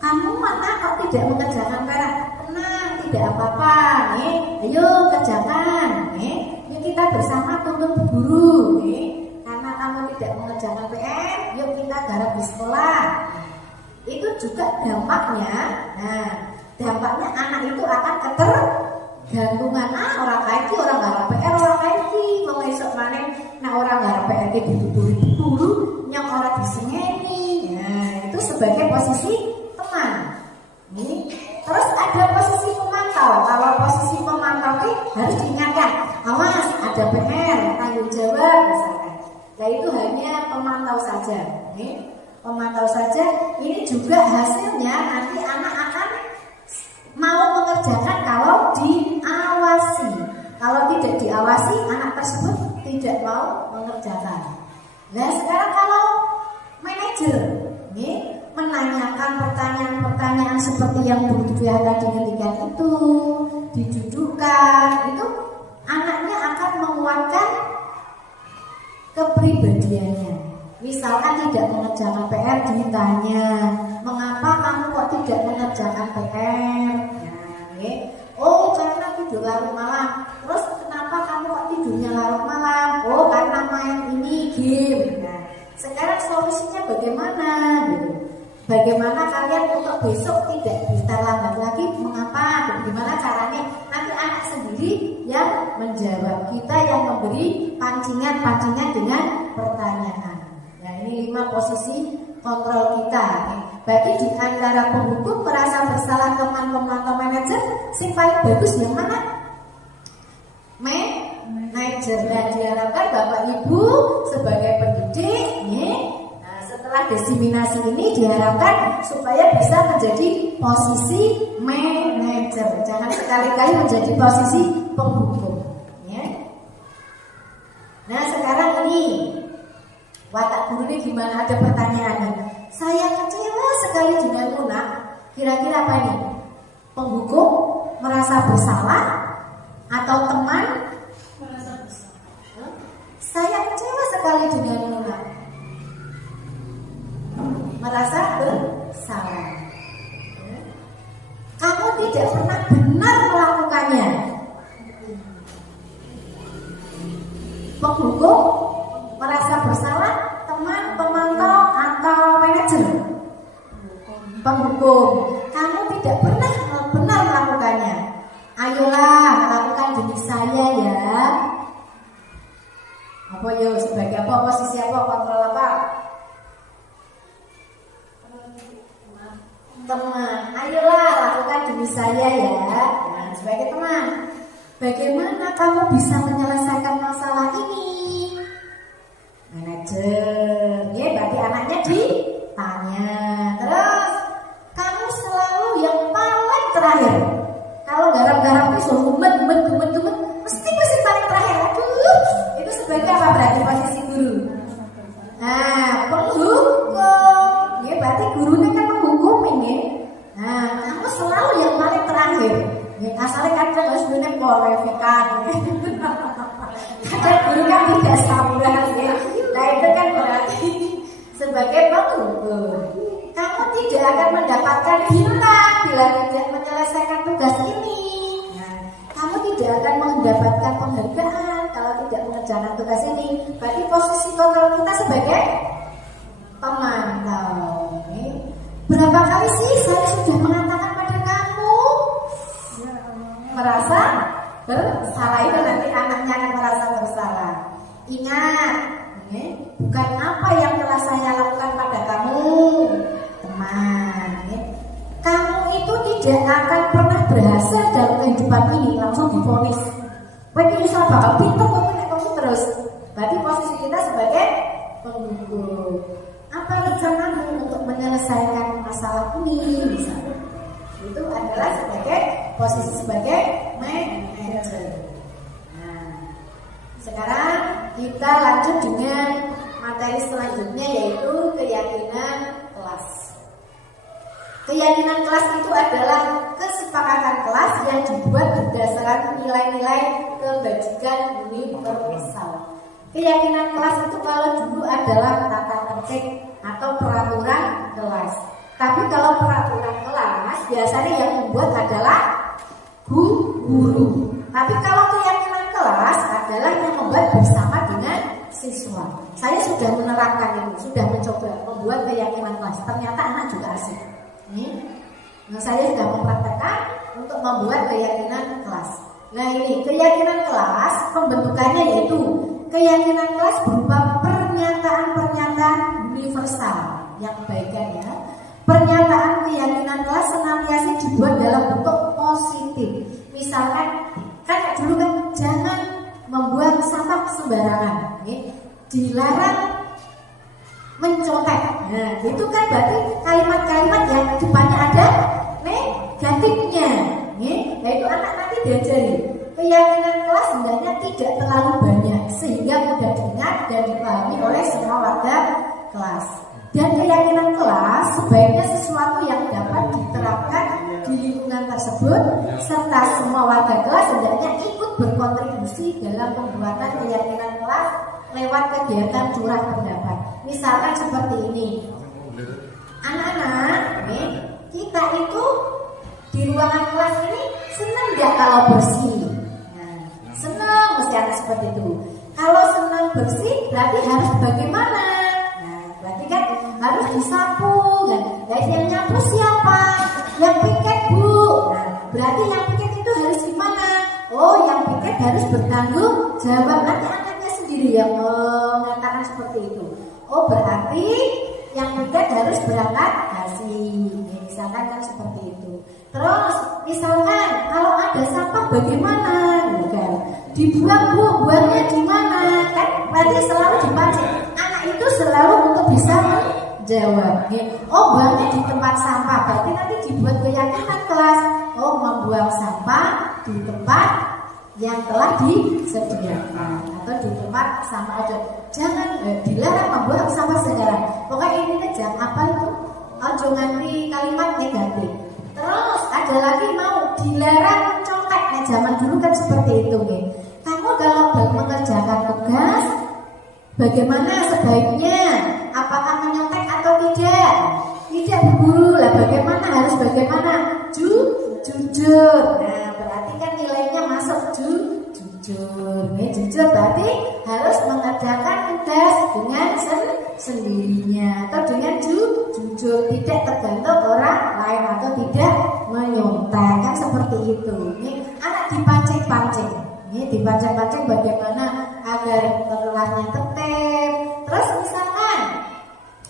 Kamu mana kok tidak mengerjakan PR? Tenang, tidak apa-apa nih. Ayo kerjakan nih. Yuk kita bersama tuntut guru nih. Karena kamu tidak mengerjakan PR, yuk kita garap di sekolah. Itu juga dampaknya. Nah, dampaknya anak itu akan ketergantungan. Orang kaya ki orang garap PR, orang kaya ki mau esok mana? Nah orang garap PR ki ditutupi dulu, yang orang disengeni. Nah itu sebagai posisi teman. Nih, terus ada posisi pemantau. Kalau posisi pemantau ini harus diingatkan, awas ada PR, tanggung jawab misalkan. Nah itu hanya pemantau saja. Nih, pemantau saja. Ini juga hasilnya nanti anak akan mau mengerjakan kalau diawasi. Kalau tidak diawasi, anak tersebut tidak mau mengerjakan. Nah sekarang kalau manajer nih menanyakan pertanyaan-pertanyaan seperti yang Bu Dwi tadi ketika itu didudukkan, itu anaknya akan menguatkan kepribadiannya. Misalkan tidak mengerjakan PR ditanya, mengapa kamu kok tidak mengerjakan PR? Nah, oh karena tidur larut malam. Terus kenapa kamu kok tidurnya larut malam? Oh karena main ini game. Nah, sekarang solusinya bagaimana? Gitu. Bagaimana kalian untuk besok tidak bisa lambat lagi? Mengapa? Bagaimana caranya? Nanti anak sendiri yang menjawab, kita yang memberi pancingan-pancingan dengan pertanyaan. Nah ini 5 posisi kontrol kita. Bagi di antara penghukum merasa bersalah teman pemantau manajer, yang paling bagus yang mana? Manajer. Dan diharapkan Bapak Ibu sebagai pendidik, nah setelah diseminasi ini diharapkan supaya bisa menjadi posisi manajer. Jangan sekali-kali menjadi posisi penghukum. Ya. Nah sekarang ini watak guru ini gimana? Ada pertanyaan. Saya kecewa sekali dengan Muna. Kira-kira apa ini? Penghukum merasa bersalah atau teman merasa bersalah? Saya kecewa sekali dengan Muna. Merasa bersalah. Kamu tidak pernah benar melakukannya. Penghukum merasa bersalah, teman, pemantau, atau manajer? Penghukum, kamu tidak pernah benar melakukannya. Ayolah, lakukan demi saya ya. Apa yo? Sebagai apa? Posisi apa? Kontrol apa? Teman, ayolah lakukan demi saya ya. Nah, sebagai teman, bagaimana kamu bisa menyelesaikan masalah ini? Manajer, ya berarti anaknya ditanya. Terus kamu selalu yang paling terakhir. Kalau garap-garap itu gumet, mesti paling terakhir. Aduh, Nah, penghukum. Ya, berarti gurunya kan menghukum ini. Nah, kamu selalu yang paling terakhir. Ya, asalnya kadang harus punya polefikan. Kadang guru kan tidak sabar. Ya. Nah, itu kan berarti sebagai penghukum. Kamu tidak akan mendapatkan bintang bila tidak menyelesaikan tugas ini. Nah, kamu tidak akan mendapatkan penghargaan kalau tidak mengerjakan tugas ini. Berarti posisi kontrol kita sebagai pemantau. Berapa kali sih saya sudah mengatakan pada kamu merasa bersalah? Itu nanti anaknya akan merasa bersalah. Ingat, bukan apa yang telah saya lakukan pada kamu, teman. Kamu itu tidak akan pernah berhasil dalam kehidupan ini langsung divonis. Ini bisa bakal pintar kamu terus. Berarti posisi kita sebagai penghukum. Apa rencanamu untuk menyelesaikan masalah ini? Misalnya, itu adalah sebagai posisi sebagai manajer. Nah, sekarang kita lanjut dengan materi selanjutnya yaitu keyakinan kelas. Keyakinan kelas itu adalah kesepakatan kelas yang dibuat berdasarkan nilai-nilai kebajikan universal. Keyakinan kelas itu kalau dulu adalah tata tertib atau peraturan kelas. Tapi kalau peraturan kelas biasanya yang membuat adalah guru. Tapi kalau keyakinan kelas adalah yang membuat bersama dengan siswa. Saya sudah menerapkan itu, sudah mencoba membuat keyakinan kelas. Ternyata anak juga asik. Nah, saya sudah mempraktekkan untuk membuat keyakinan kelas. Nah, ini keyakinan kelas pembentukannya yaitu keyakinan kelas berupa pernyataan-pernyataan universal yang kebaikan ya. Pernyataan keyakinan kelas senantiasa dibuat dalam bentuk positif. Misalkan kan dulu kan jangan membuang sampah sembarangan, dilarang mencontek. Nah, itu kan berarti kalimat-kalimat yang depannya ada negatifnya. Nah, itu anak nanti diajari. Keyakinan kelas hendaknya tidak terlalu banyak sehingga mudah diingat dan dipahami oleh semua warga kelas. Dan keyakinan kelas sebaiknya sesuatu yang dapat diterapkan di lingkungan tersebut serta semua warga kelas hendaknya ikut berkontribusi dalam pembuatan keyakinan kelas lewat kegiatan curah pendapat. Misalkan seperti ini. Anak-anak, kita itu di ruangan kelas ini senang nggak kalau bersih? Senang mesti anak seperti itu. Kalau senang bersih berarti harus bagaimana? Nah, berarti kan harus disapu kan. Nah, yang nyapu siapa? Yang piket bu. Nah, berarti yang piket itu harus gimana? Oh, yang piket harus bertanggung jawab. Nanti anaknya sendiri yang mengatakan seperti itu. Oh, berarti yang piket harus berangkat hasil. Misalkan kan seperti itu. Terus misalkan kalau ada sampah bagaimana? Kan dibuang bu, buangnya di mana? Kan berarti selalu dipancing. Anak itu selalu untuk bisa menjawab. Oh, buangnya di tempat sampah. Berarti nanti dibuat keyakinan kelas. Oh, membuang sampah di tempat yang telah disediakan atau di tempat sampah aja. Jangan dilarang membuang sampah sekarang. Pokoknya ini jangan apa itu? Ojo nganti kalimat negatif. Terus ada lagi mau dilarang mencontek. Nah, zaman dulu kan seperti itu nih. Kamu kalau mengerjakan tugas, bagaimana sebaiknya? Apakah menyontek atau tidak? Tidak bu guru lah. Bagaimana harus bagaimana? Jujur. Nah, berarti kan nilainya masuk jujur. Jujur berarti harus mengerjakan tugas dengan sendirinya atau dengan jujur, tidak tergantung orang lain atau tidak menyontek kan seperti itu. Ini anak dipancing-pancing. Ini dipancing-pancing bagaimana agar telahnya tertib. Terus misalkan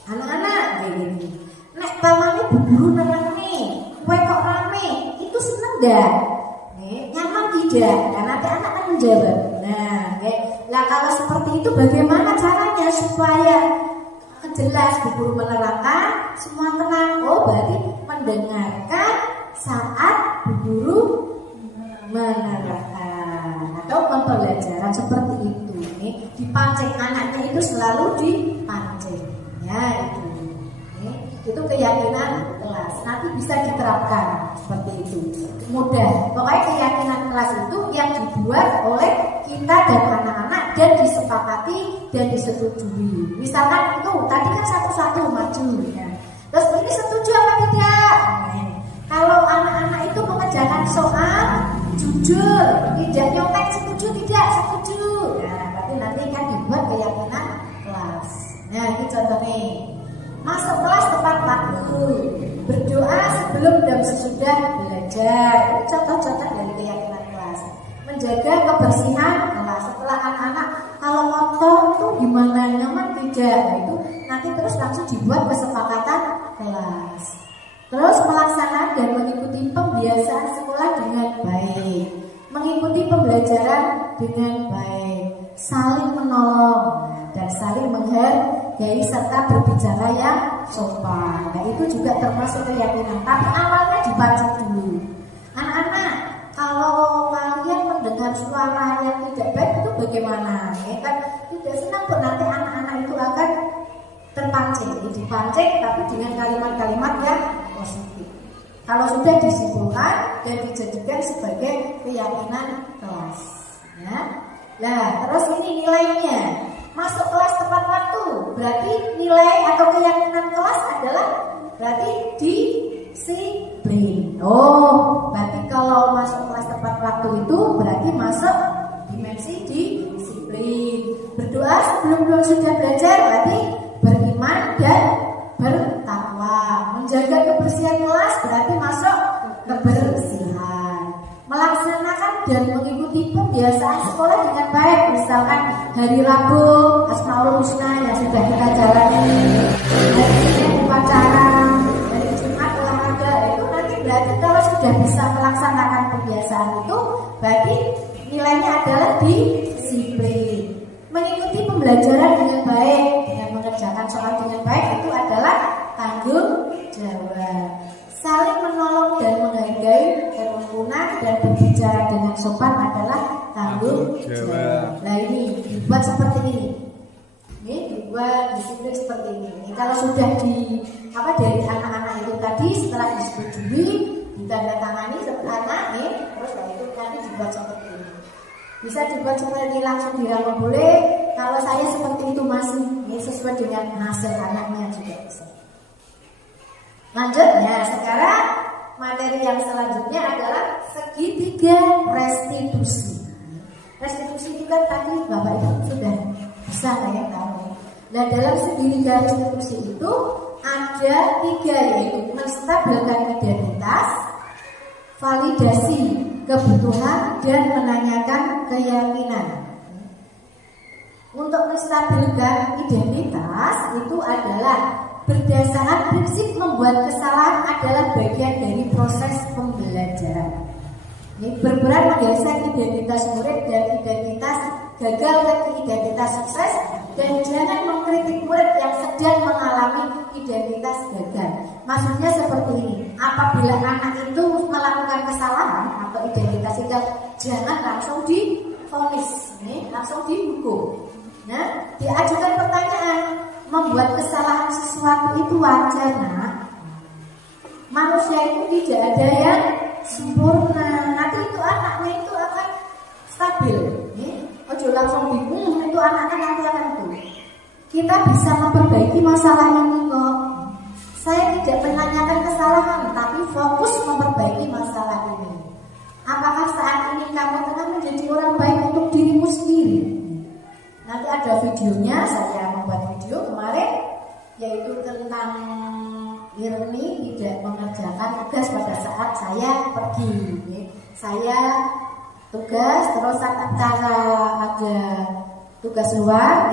anak-anak begini, nek pamane bu guru nerang nih, kue kok rame, itu seneng dah. Nyaman tidak? Dan nanti anak akan menjawab. Nah, kalau seperti itu bagaimana caranya supaya jelas bu guru menerangkan semua tenang? Oh, berarti mendengarkan saat bu guru menerangkan atau pembelajaran seperti itu. Dipancing anaknya itu selalu dipancing. mudah. Pokoknya keyakinan kelas itu yang dibuat oleh kita dan anak-anak dan disepakati dan disetujui. Misalkan itu tadi kan satu-satu maju ya. Terus ini setuju apa tidak? Kalau anak-anak itu mengerjakan soal jujur, tidak nyontek, setuju tidak? Setuju. Nah, berarti nanti kan dibuat keyakinan kelas. Nah, ini contoh nih. Masuk kelas tepat waktu, berdoa sebelum dan sesudah belajar. Ini contoh-contoh dari keyakinan kelas. Menjaga kebersihan kelas. Setelah anak-anak kalau kotor itu gimana, nyaman tidak? Nah, itu nanti terus langsung dibuat kesepakatan kelas. Terus melaksanakan dan mengikuti pembiasaan sekolah dengan baik, mengikuti pembelajaran dengan baik, saling menolong dan saling menghargai serta berbicara yang sopan. Nah, itu juga termasuk keyakinan. Tapi awalnya dibaca dulu. Anak-anak, kalau kalian mendengar suara yang tidak baik itu bagaimana? Ya kan tidak senang kok, nanti anak-anak itu akan terpancing, dipancing tapi dengan kalimat-kalimat yang positif. Kalau sudah disimpulkan dan dijadikan sebagai keyakinan kelas, ya. Nah, terus ini nilainya. Masuk kelas tepat waktu, berarti nilai atau keyakinan kelas adalah berarti disiplin. Oh, berarti kalau masuk kelas tepat waktu itu berarti masuk dimensi disiplin. Berdoa sebelum sudah belajar berarti beriman dan bertakwa. Menjaga kebersihan kelas berarti masuk kebersihan. Melaksanakan dan mengikuti pembiasaan sekolah dengan baik. Misalkan hari Rabu Asmaul Husna yang sudah kita jalani, hari Senin upacara, hari Jumat olahraga. Itu nanti berarti kalau sudah bisa melaksanakan pembiasaan itu berarti nilainya adalah disiplin. Mengikuti pembelajaran dengan baik, dengan mengerjakan soal dengan baik itu adalah tanggung jawab. Saling menolong dan menghargai kerukunan dan berbicara dengan sopan adalah tanggung jawab. Nah, ini dibuat seperti ini. Ini dibuat disiplin seperti ini. Kalau sudah dari anak-anak itu tadi setelah disetujui, ditandatangani anak terus itu nanti dibuat seperti ini. Bisa dibuat seperti langsung dirangkum boleh. Kalau saya seperti itu masih sesuai dengan hasil anaknya juga bisa. Lanjutnya sekarang materi yang selanjutnya adalah segitiga restitusi. Restitusi itu kan tadi Bapak Ibu sudah bisa ya tahu. Nah, dalam segitiga restitusi itu ada 3, yaitu menstabilkan identitas, validasi kebutuhan dan menanyakan keyakinan. Untuk menstabilkan identitas itu adalah berdasarkan prinsip membuat kesalahan adalah bagian dari proses pembelajaran. Ini berperan menggeser identitas murid dan identitas gagal ke identitas sukses, dan jangan mengkritik murid yang sedang mengalami identitas gagal. Maksudnya seperti ini, apabila anak itu melakukan kesalahan atau identitas gagal, jangan langsung divonis, langsung dihukum. Nah, diajukan pertanyaan, membuat kesalahan sesuatu itu wajar, nah. Manusia itu tidak ada yang sempurna. Nanti itu anaknya itu akan stabil. Ojo langsung bingung, itu anaknya nanti akan itu. Kita bisa memperbaiki masalah ini kok. Saya tidak menanyakan kesalahan, tapi fokus memperbaiki masalah ini. Apakah saat ini kamu tengah menjadi orang baik untuk dirimu sendiri? Nanti ada videonya, saya membuat video kemarin yaitu tentang Irni tidak mengerjakan tugas pada saat saya pergi. Saya tugas, terus cara ada tugas luar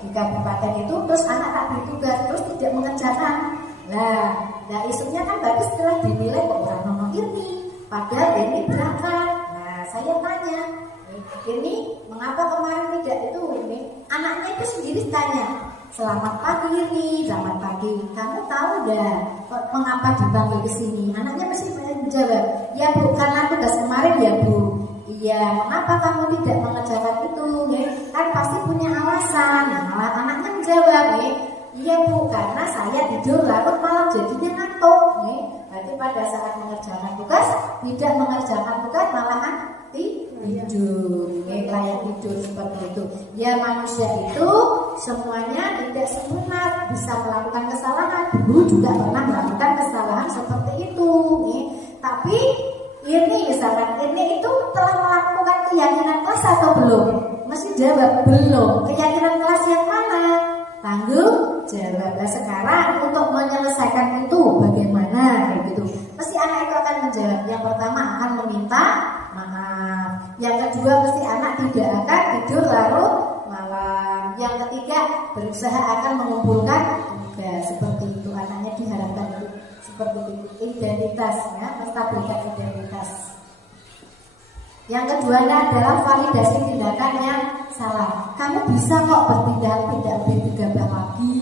di kabupaten itu, terus anak tak beri tugas, terus tidak mengerjakan. Nah isunya kan bagus setelah dinilai kok orang Irni, padahal ini berangkat. Nah saya tanya, ini mengapa kemarin tidak itu? Anaknya itu sendiri tanya, selamat pagi ini, selamat pagi. Kamu tahu enggak mengapa dipanggil ke sini? Anaknya mesti menjawab, ya Bu, karena tugas kemarin ya Bu. Iya, mengapa kamu tidak mengerjakan itu? Kan pasti punya alasan. Nah, anaknya menjawab, iya Bu, karena saya tidur larut malam jadinya ngantuk. Berarti pada saat mengerjakan tugas tidak mengerjakan tugas malahan tidur, layak tidur seperti itu. Ya manusia itu semuanya tidak sempurna, bisa melakukan kesalahan. Dulu juga pernah melakukan kesalahan seperti itu. Tapi ini misalkan ini itu telah melakukan keyakinan kelas atau belum? Mesti jawab belum. Keyakinan kelas yang mana? Tanggung jawab. Nah, sekarang untuk menyelesaikan itu bagaimana? Kayak gitu. Mesti anak itu akan menjawab. Yang pertama akan meminta maaf. Yang kedua mesti anak tidak akan tidur larut malam. Yang ketiga berusaha akan mengumpulkan tugas. Seperti itu anaknya diharapkan itu. Seperti itu identitasnya, menstabilkan identitas. Yang kedua adalah validasi tindakan yang salah. Kamu bisa kok bertindak tidak lebih gegabah lagi.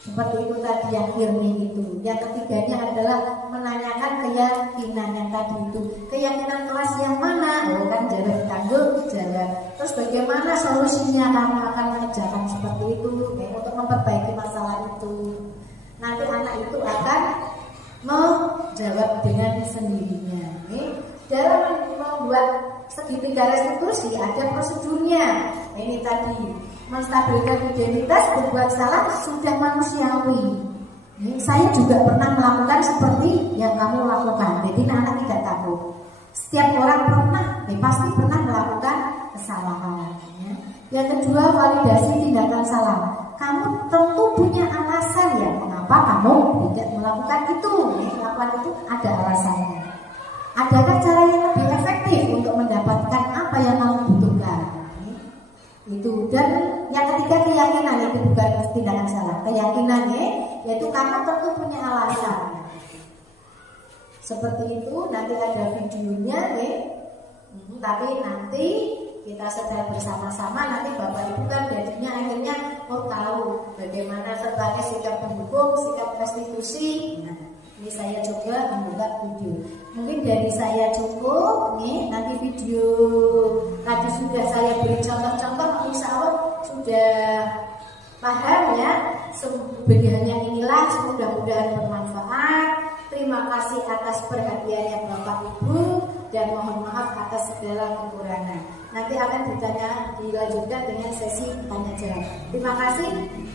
Seperti itu tadi yang firman itu. Yang ketiganya adalah menanyakan keyakinan yang tadi itu. Keyakinan kelas yang mana? Oh kan jawab tanggung jawab. Terus bagaimana solusinya kamu akan mengerjakan seperti itu untuk memperbaiki masalah itu. Nanti anak itu akan menjawab dengan sendirinya. Dalam membuat segitiga restitusi ada prosedurnya. Ini tadi menstabilkan identitas, berbuat salah sudah manusiawi. Saya juga pernah melakukan seperti yang kamu lakukan. Jadi anak tidak takut. Setiap orang pernah, pasti pernah melakukan kesalahan. Yang kedua validasi tindakan salah. Kamu tentu punya alasan ya mengapa kamu tidak melakukan itu. Melakukan itu ada alasannya. Adakah cara yang lebih efektif untuk mendapatkan apa yang kamu butuhkan? Itu. Dan yang ketiga keyakinan, itu bukan tindakan salah. Keyakinan yaitu kamu tentu punya alasan. Seperti itu nanti ada videonya tapi nanti kita sedang bersama-sama nanti Bapak Ibu kan jadinya akhirnya mau tahu bagaimana sebagai sikap pendukung, sikap restitusi. Nah, ini saya coba membuat video. Mungkin dari saya cukup. Nanti video tadi sudah saya beri contoh-contoh, insya Allah sudah paham ya. Sebenarnya inilah mudah-mudahan bermanfaat. Terima kasih atas perhatiannya Bapak Ibu dan mohon maaf atas segala kekurangan. Nanti akan dilanjutkan dengan sesi tanya jawab. Terima kasih.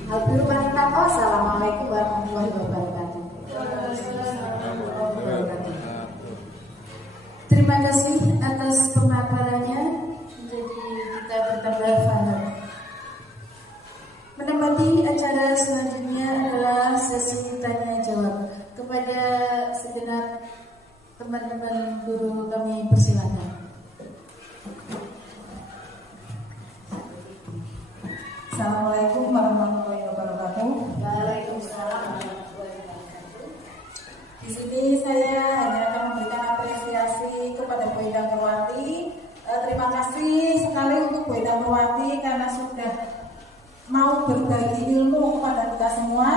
Assalamualaikum warahmatullahi wabarakatuh. Terima kasih atas pemaparannya. Jadi kita bertambah paham. Menempati acara selanjutnya adalah sesi tanya jawab. Kepada segenap teman-teman guru kami persilakan. Assalamualaikum warahmatullahi wabarakatuh. Waalaikumsalam warahmatullahi wabarakatuh. Di sini saya hanya akan memberikan apresiasi kepada Bu Endang Nurwati. Terima kasih sekali untuk Bu Endang Nurwati karena sudah mau berbagi ilmu kepada kita semua.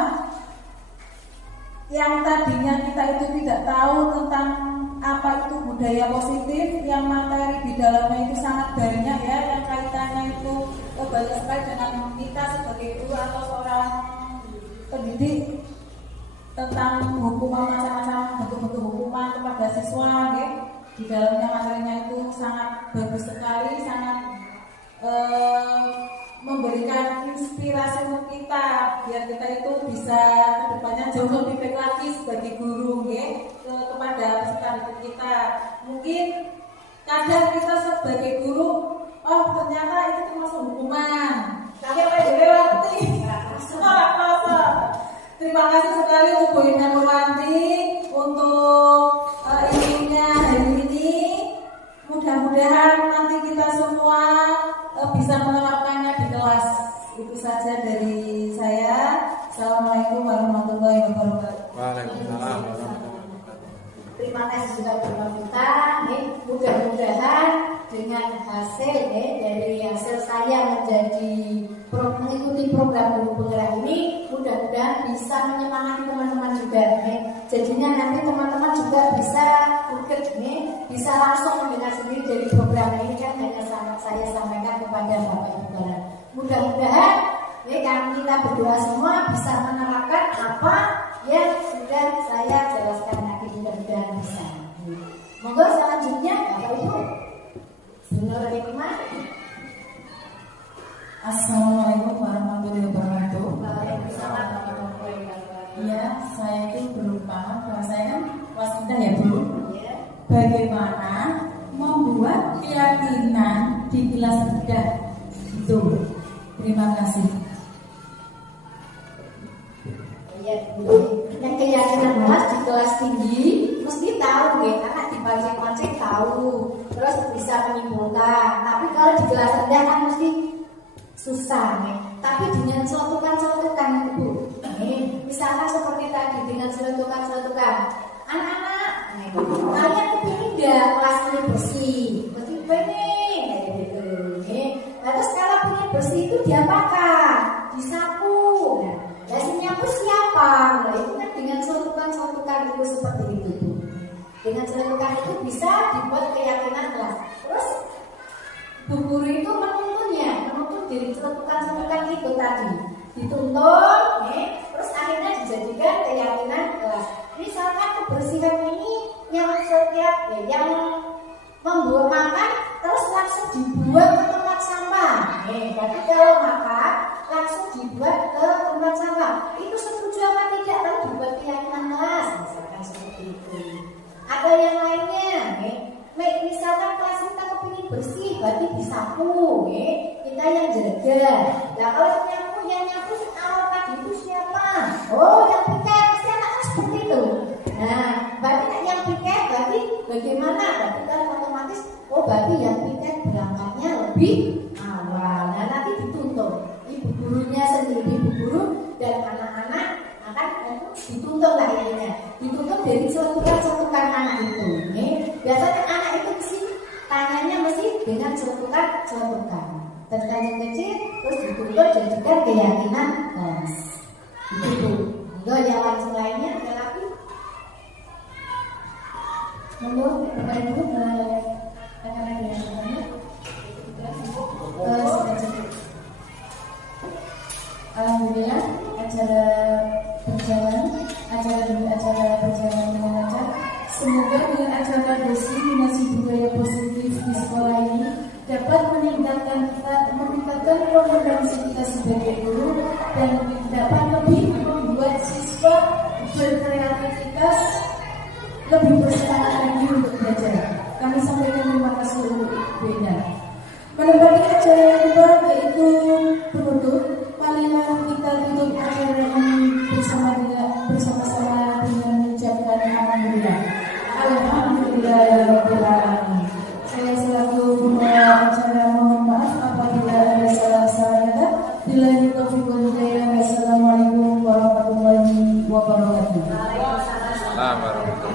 Yang tadinya kita itu tidak tahu tentang apa itu budaya positif, yang materi di dalamnya itu sangat banyak ya, yang kaitannya itu banyak sekali dengan kita sebagai guru atau seorang pendidik tentang hukuman, macam-macam bentuk-bentuk hukuman kepada siswa ya. Di dalamnya materinya itu sangat bagus sekali, sangat memberikan inspirasi untuk kita biar kita itu bisa kedepannya jauh lebih baik lagi sebagai guru ya, kepada peserta didik kita. Mungkin kadang kita sebagai guru, oh ternyata itu termasuk hukuman, tapi apa yang dilewati sekolah masa. Terima kasih sekali untuk Bu Endang Nurwati untuk ilmunya hari ini. Mudah-mudahan nanti kita semua bisa menerapkannya di kelas. Itu saja dari saya. Assalamualaikum warahmatullahi wabarakatuh. Waalaikumsalam. Terima kasih sudah berminta. Mudah-mudahan dengan hasil dari hasil saya mengikuti program guru penggerak ini, mudah-mudahan bisa menyemangati teman-teman juga. Jadinya nanti teman-teman juga bisa bisa langsung mendengar sendiri dari program ini kan hanya saya sampaikan kepada Bapak Ibu. Mudah-mudahan kita berdoa semua bisa menerapkan apa yang sudah saya jelaskan tadi. Mudah-mudahan Monggo selanjutnya Bapak Ibu. Benar Hikmah. Assalamualaikum warahmatullahi wabarakatuh. Waalaikumsalam warahmatullahi wabarakatuh. Ya, saya itu belum paham kalau saya kan kelas rendah ya Bu. Ya. Bagaimana membuat keyakinan di kelas rendah itu? Terima kasih. Ya, yang keyakinan kelas di kelas tinggi mesti tahu ya, karena dipancing-pancing tahu, terus bisa menyimpulkan. Tapi kalau di kelas rendah kan mesti susah nih. Tapi dengan celutukan-celutukan itu, misalkan seperti tadi dengan celutukan-celutukan, anak-anak, kalian kepingin nggak kelas ini bersih? Mesti pengen kayak gitu. Nah, terus kalau pengen bersih itu diapakan? Disapu. Nah, nyapu siapa? Nah, itu kan dengan celutukan-celutukan itu seperti itu. Dengan celutukan itu bisa dibuat keyakinan kelas. Terus Bu Guru itu menuntun dari celutukan-celutukan itu tadi, dituntun, terus akhirnya dijadikan keyakinan kelas. Misalkan kebersihan ini yang setiap yang membuat makan terus langsung dibuat ke tempat sampah. Berarti kalau makan langsung dibuat ke tempat sampah, itu setuju apa tidak? Lalu dibuat keyakinan kelas, misalkan seperti itu. Ada yang lainnya, misalkan kelas kita kepingin bersih, berarti disapu, kita yang jaga. Nah kalau yang nyapu awal tadi itu siapa? Oh, yang piket, pasti anaknya seperti itu. Nah, berarti yang piket berarti bagaimana? Berarti kan otomatis, oh berarti yang piket berangkatnya lebih awal. Nah nanti dituntun ibu gurunya sendiri, ibu guru dan anak-anak akan dituntun lah ininya. Dituntun dari celutukan anak itu. Biasanya anak itu mesti tangannya mesti dengan celutukan. Tentang yang kecil terus dituntut jadikan keyakinan kelas. Itu. Enggak yang lainnya ada lagi. Monggo Bapak Ibu akan ada yang bertanya. Alhamdulillah acara berjalan dengan lancar. Semoga dengan acara destinasi budaya positif di sekolah ini dapat meningkatkan kompetensi kita sebagai guru dan dapat lebih membuat siswa berkreativitas, lebih bersemangat lagi untuk belajar. Kami sampaikan terima kasih untuk Ibu Ina. Menempati acara yang kedua yaitu penutup. Marilah kita tutup acara ini bersama-sama dengan mengucapkan alhamdulillah. Alhamdulillahirobbilalamin. Saya selaku pembawa acara mohon maaf apabila ada salah-salah kata. Billahi taufiq wal hidayah. Wassalamualaikum warahmatullahi wabarakatuh. Waalaikumsalam warahmatullahi wabarakatuh.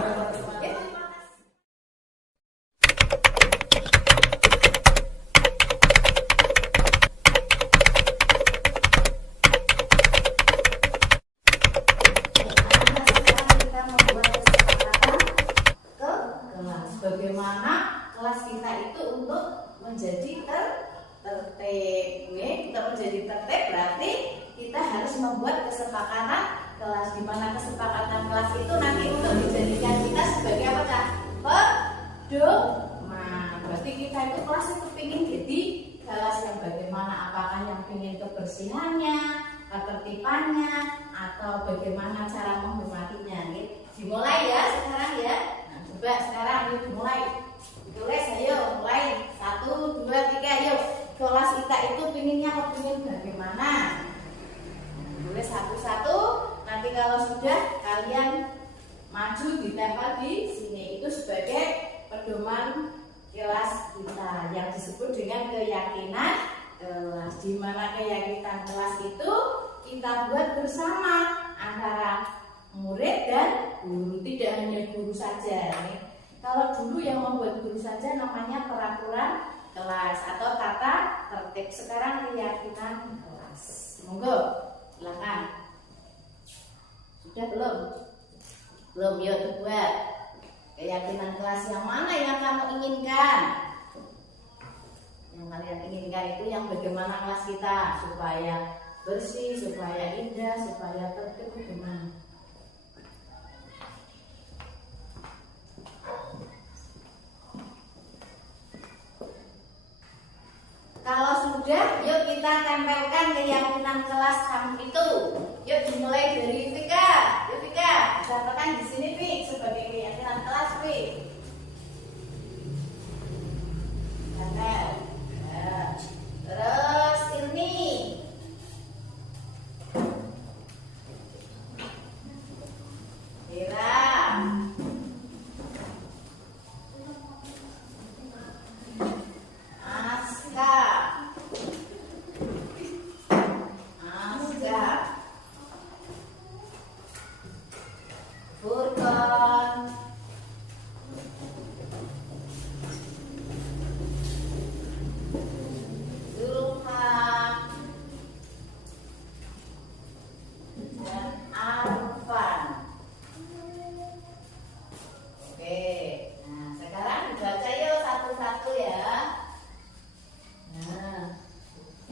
Bagaimana kelas kita itu untuk menjadi tertib. Untuk menjadi tertib berarti kita harus membuat kesepakatan kelas, di mana kesepakatan kelas itu nanti untuk dijadikan kita sebagai apa Kak? Pedoman. Berarti kita itu kelas itu ingin jadi kelas yang bagaimana, apakah yang ingin kebersihannya, ketertibannya, atau bagaimana cara menghormatinya. Dimulai ya sekarang ya. Coba sekarang yuk dimulai. Tulis ayo mulai 1, 2, 3 yuk. Kelas kita itu pinginnya kepingin bagaimana? Tulis satu-satu. Nanti kalau sudah kalian maju ditempel di sini. Itu sebagai pedoman kelas kita yang disebut dengan keyakinan kelas. Di mana keyakinan kelas itu kita buat bersama antara murid dan guru, tidak hanya guru saja. Kalau dulu yang membuat guru saja namanya peraturan kelas atau tata tertib. Sekarang keyakinan kelas. Monggo, silakan. Sudah belum? Belum, yuk buat keyakinan kelas yang mana yang kamu inginkan. Yang kalian inginkan itu yang bagaimana kelas kita supaya bersih, supaya indah, supaya tertib, bagaimana? sudah, yuk kita tempelkan keyakinan kelas kamu itu. Yuk dimulai dari Vika. Yuk Vika, tempelkan di sini Vik sebagai keyakinan kelas Vik. Tempel. Ya. Terus ini. Ira.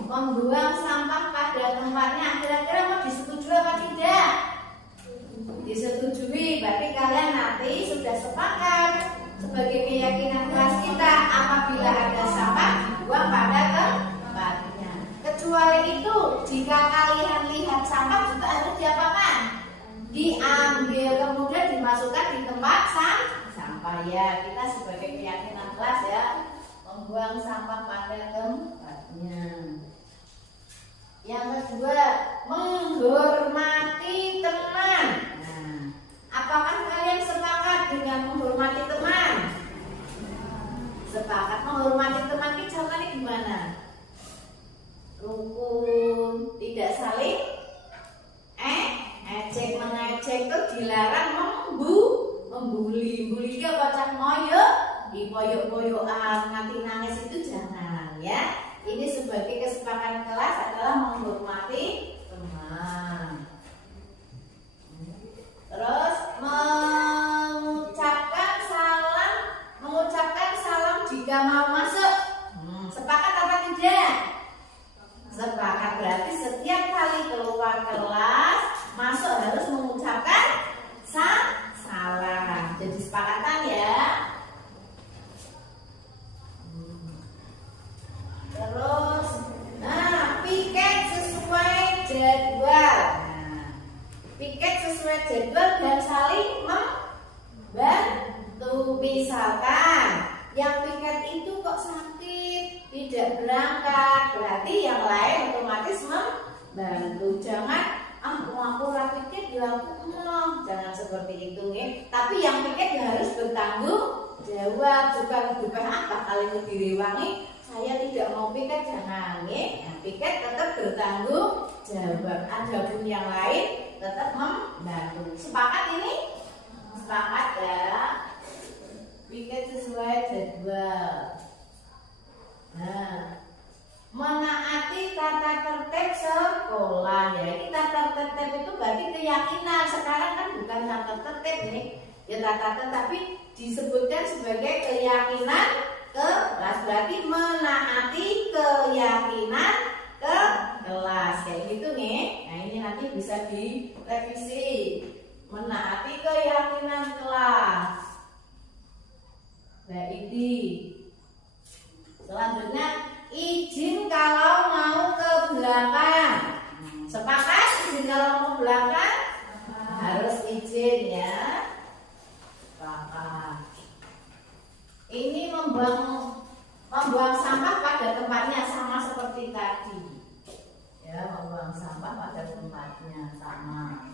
Membuang sampah pada tempatnya, kira-kira mau disetujui apa tidak? Disetujui, berarti kalian nanti sudah sepakat sebagai keyakinan kelas kita, apabila ada sampah dibuang pada tempatnya. Kecuali itu, jika kalian lihat sampah juga harus diapakan? Diambil, kemudian dimasukkan di tempat sampah ya. Kita sebagai keyakinan kelas ya, membuang sampah pada tempatnya. Yang kedua, menghormati teman. Nah, apakah kalian sepakat dengan menghormati teman? Sepakat. Menghormati teman itu contohnya gimana? Rukun, tidak saling ejek mengejek itu dilarang, membuli. Buli ke bocah moyo, dipoyok-poyokan, nganti nangis itu jangan ya. Ini sebagai kesepakatan kelas adalah menghormati teman. Terus mengucapkan salam jika mau masuk. Sepakat apa tidak? Sepakat, berarti setiap kali keluar kelas masuk harus mengucapkan salam. Jadi sepakatan ya. Terus, piket sesuai jadwal. Piket sesuai jadwal dan saling membantu. Misalkan yang piket itu kok sakit, tidak berangkat, berarti yang lain otomatis membantu. Jangan aku piket ya aku jangan seperti itu nih. Tapi yang piket harus bertanggung jawab, bukan apa kali direwangi. Saya tidak mau piket, jangan ya. Nah, piket tetap bertanggung jawab. Adapun yang lain tetap membantu. Sepakat ini? Sepakat ya. Piket sesuai jadwal. Nah, menaati tata tertib sekolah ya. Ini tata tertib itu berarti keyakinan. Sekarang kan bukan tata tertib nih. Ya tata tertib, tapi disebutkan sebagai keyakinan kelas, berarti menaati keyakinan ke kelas kayak gitu nih. Nah ini nanti bisa direvisi, menaati keyakinan kelas. Baik ini. Selanjutnya izin kalau mau ke belakang. Sepakat izin kalau mau ke belakang? Harus izin ya. Sepakat. Ini membuang sampah pada tempatnya sama seperti tadi. Ya, membuang sampah pada tempatnya sama.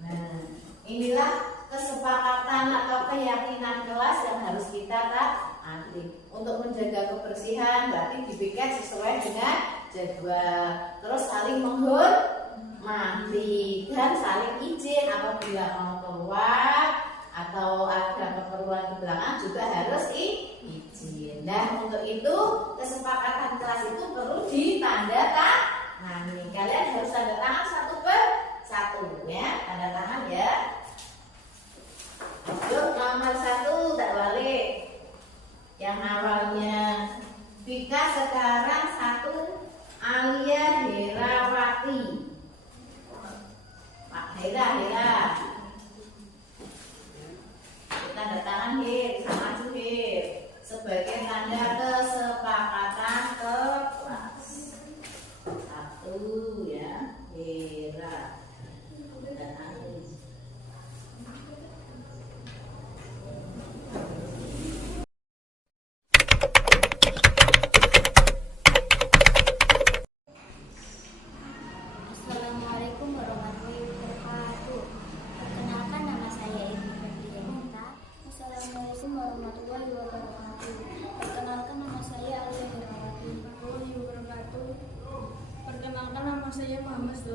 Nah, inilah kesepakatan atau keyakinan kelas yang harus kita taati. Untuk menjaga kebersihan berarti dipiket sesuai dengan jadwal. Terus saling menghormati dan saling izin apabila mau keluar atau ada keperluan ke belakang juga harus izin. Nah untuk itu kesepakatan kelas itu perlu ditandatangani. Kalian harus tanda tangan satu per satu ya, tanda tangan ya. Yuk nomor 1 tak balik. Yang awalnya Vika sekarang 1 Alia Herawati. Pak Hera. Tanda tangan Hir, sama Hir sebagai tanda kesepakatan kelas.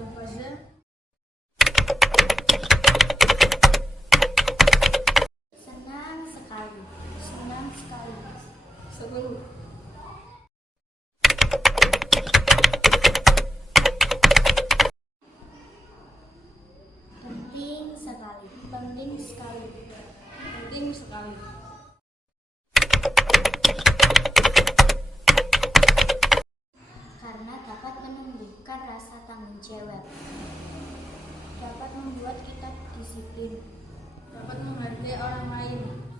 Ustazah. Senang sekali. Senang sekali. 10. Penting sekali. Penting sekali. Penting sekali. Karena dapat menumbuhkan rasa tanggung jawab. Dapat membuat kita disiplin. Dapat menghargai orang lain.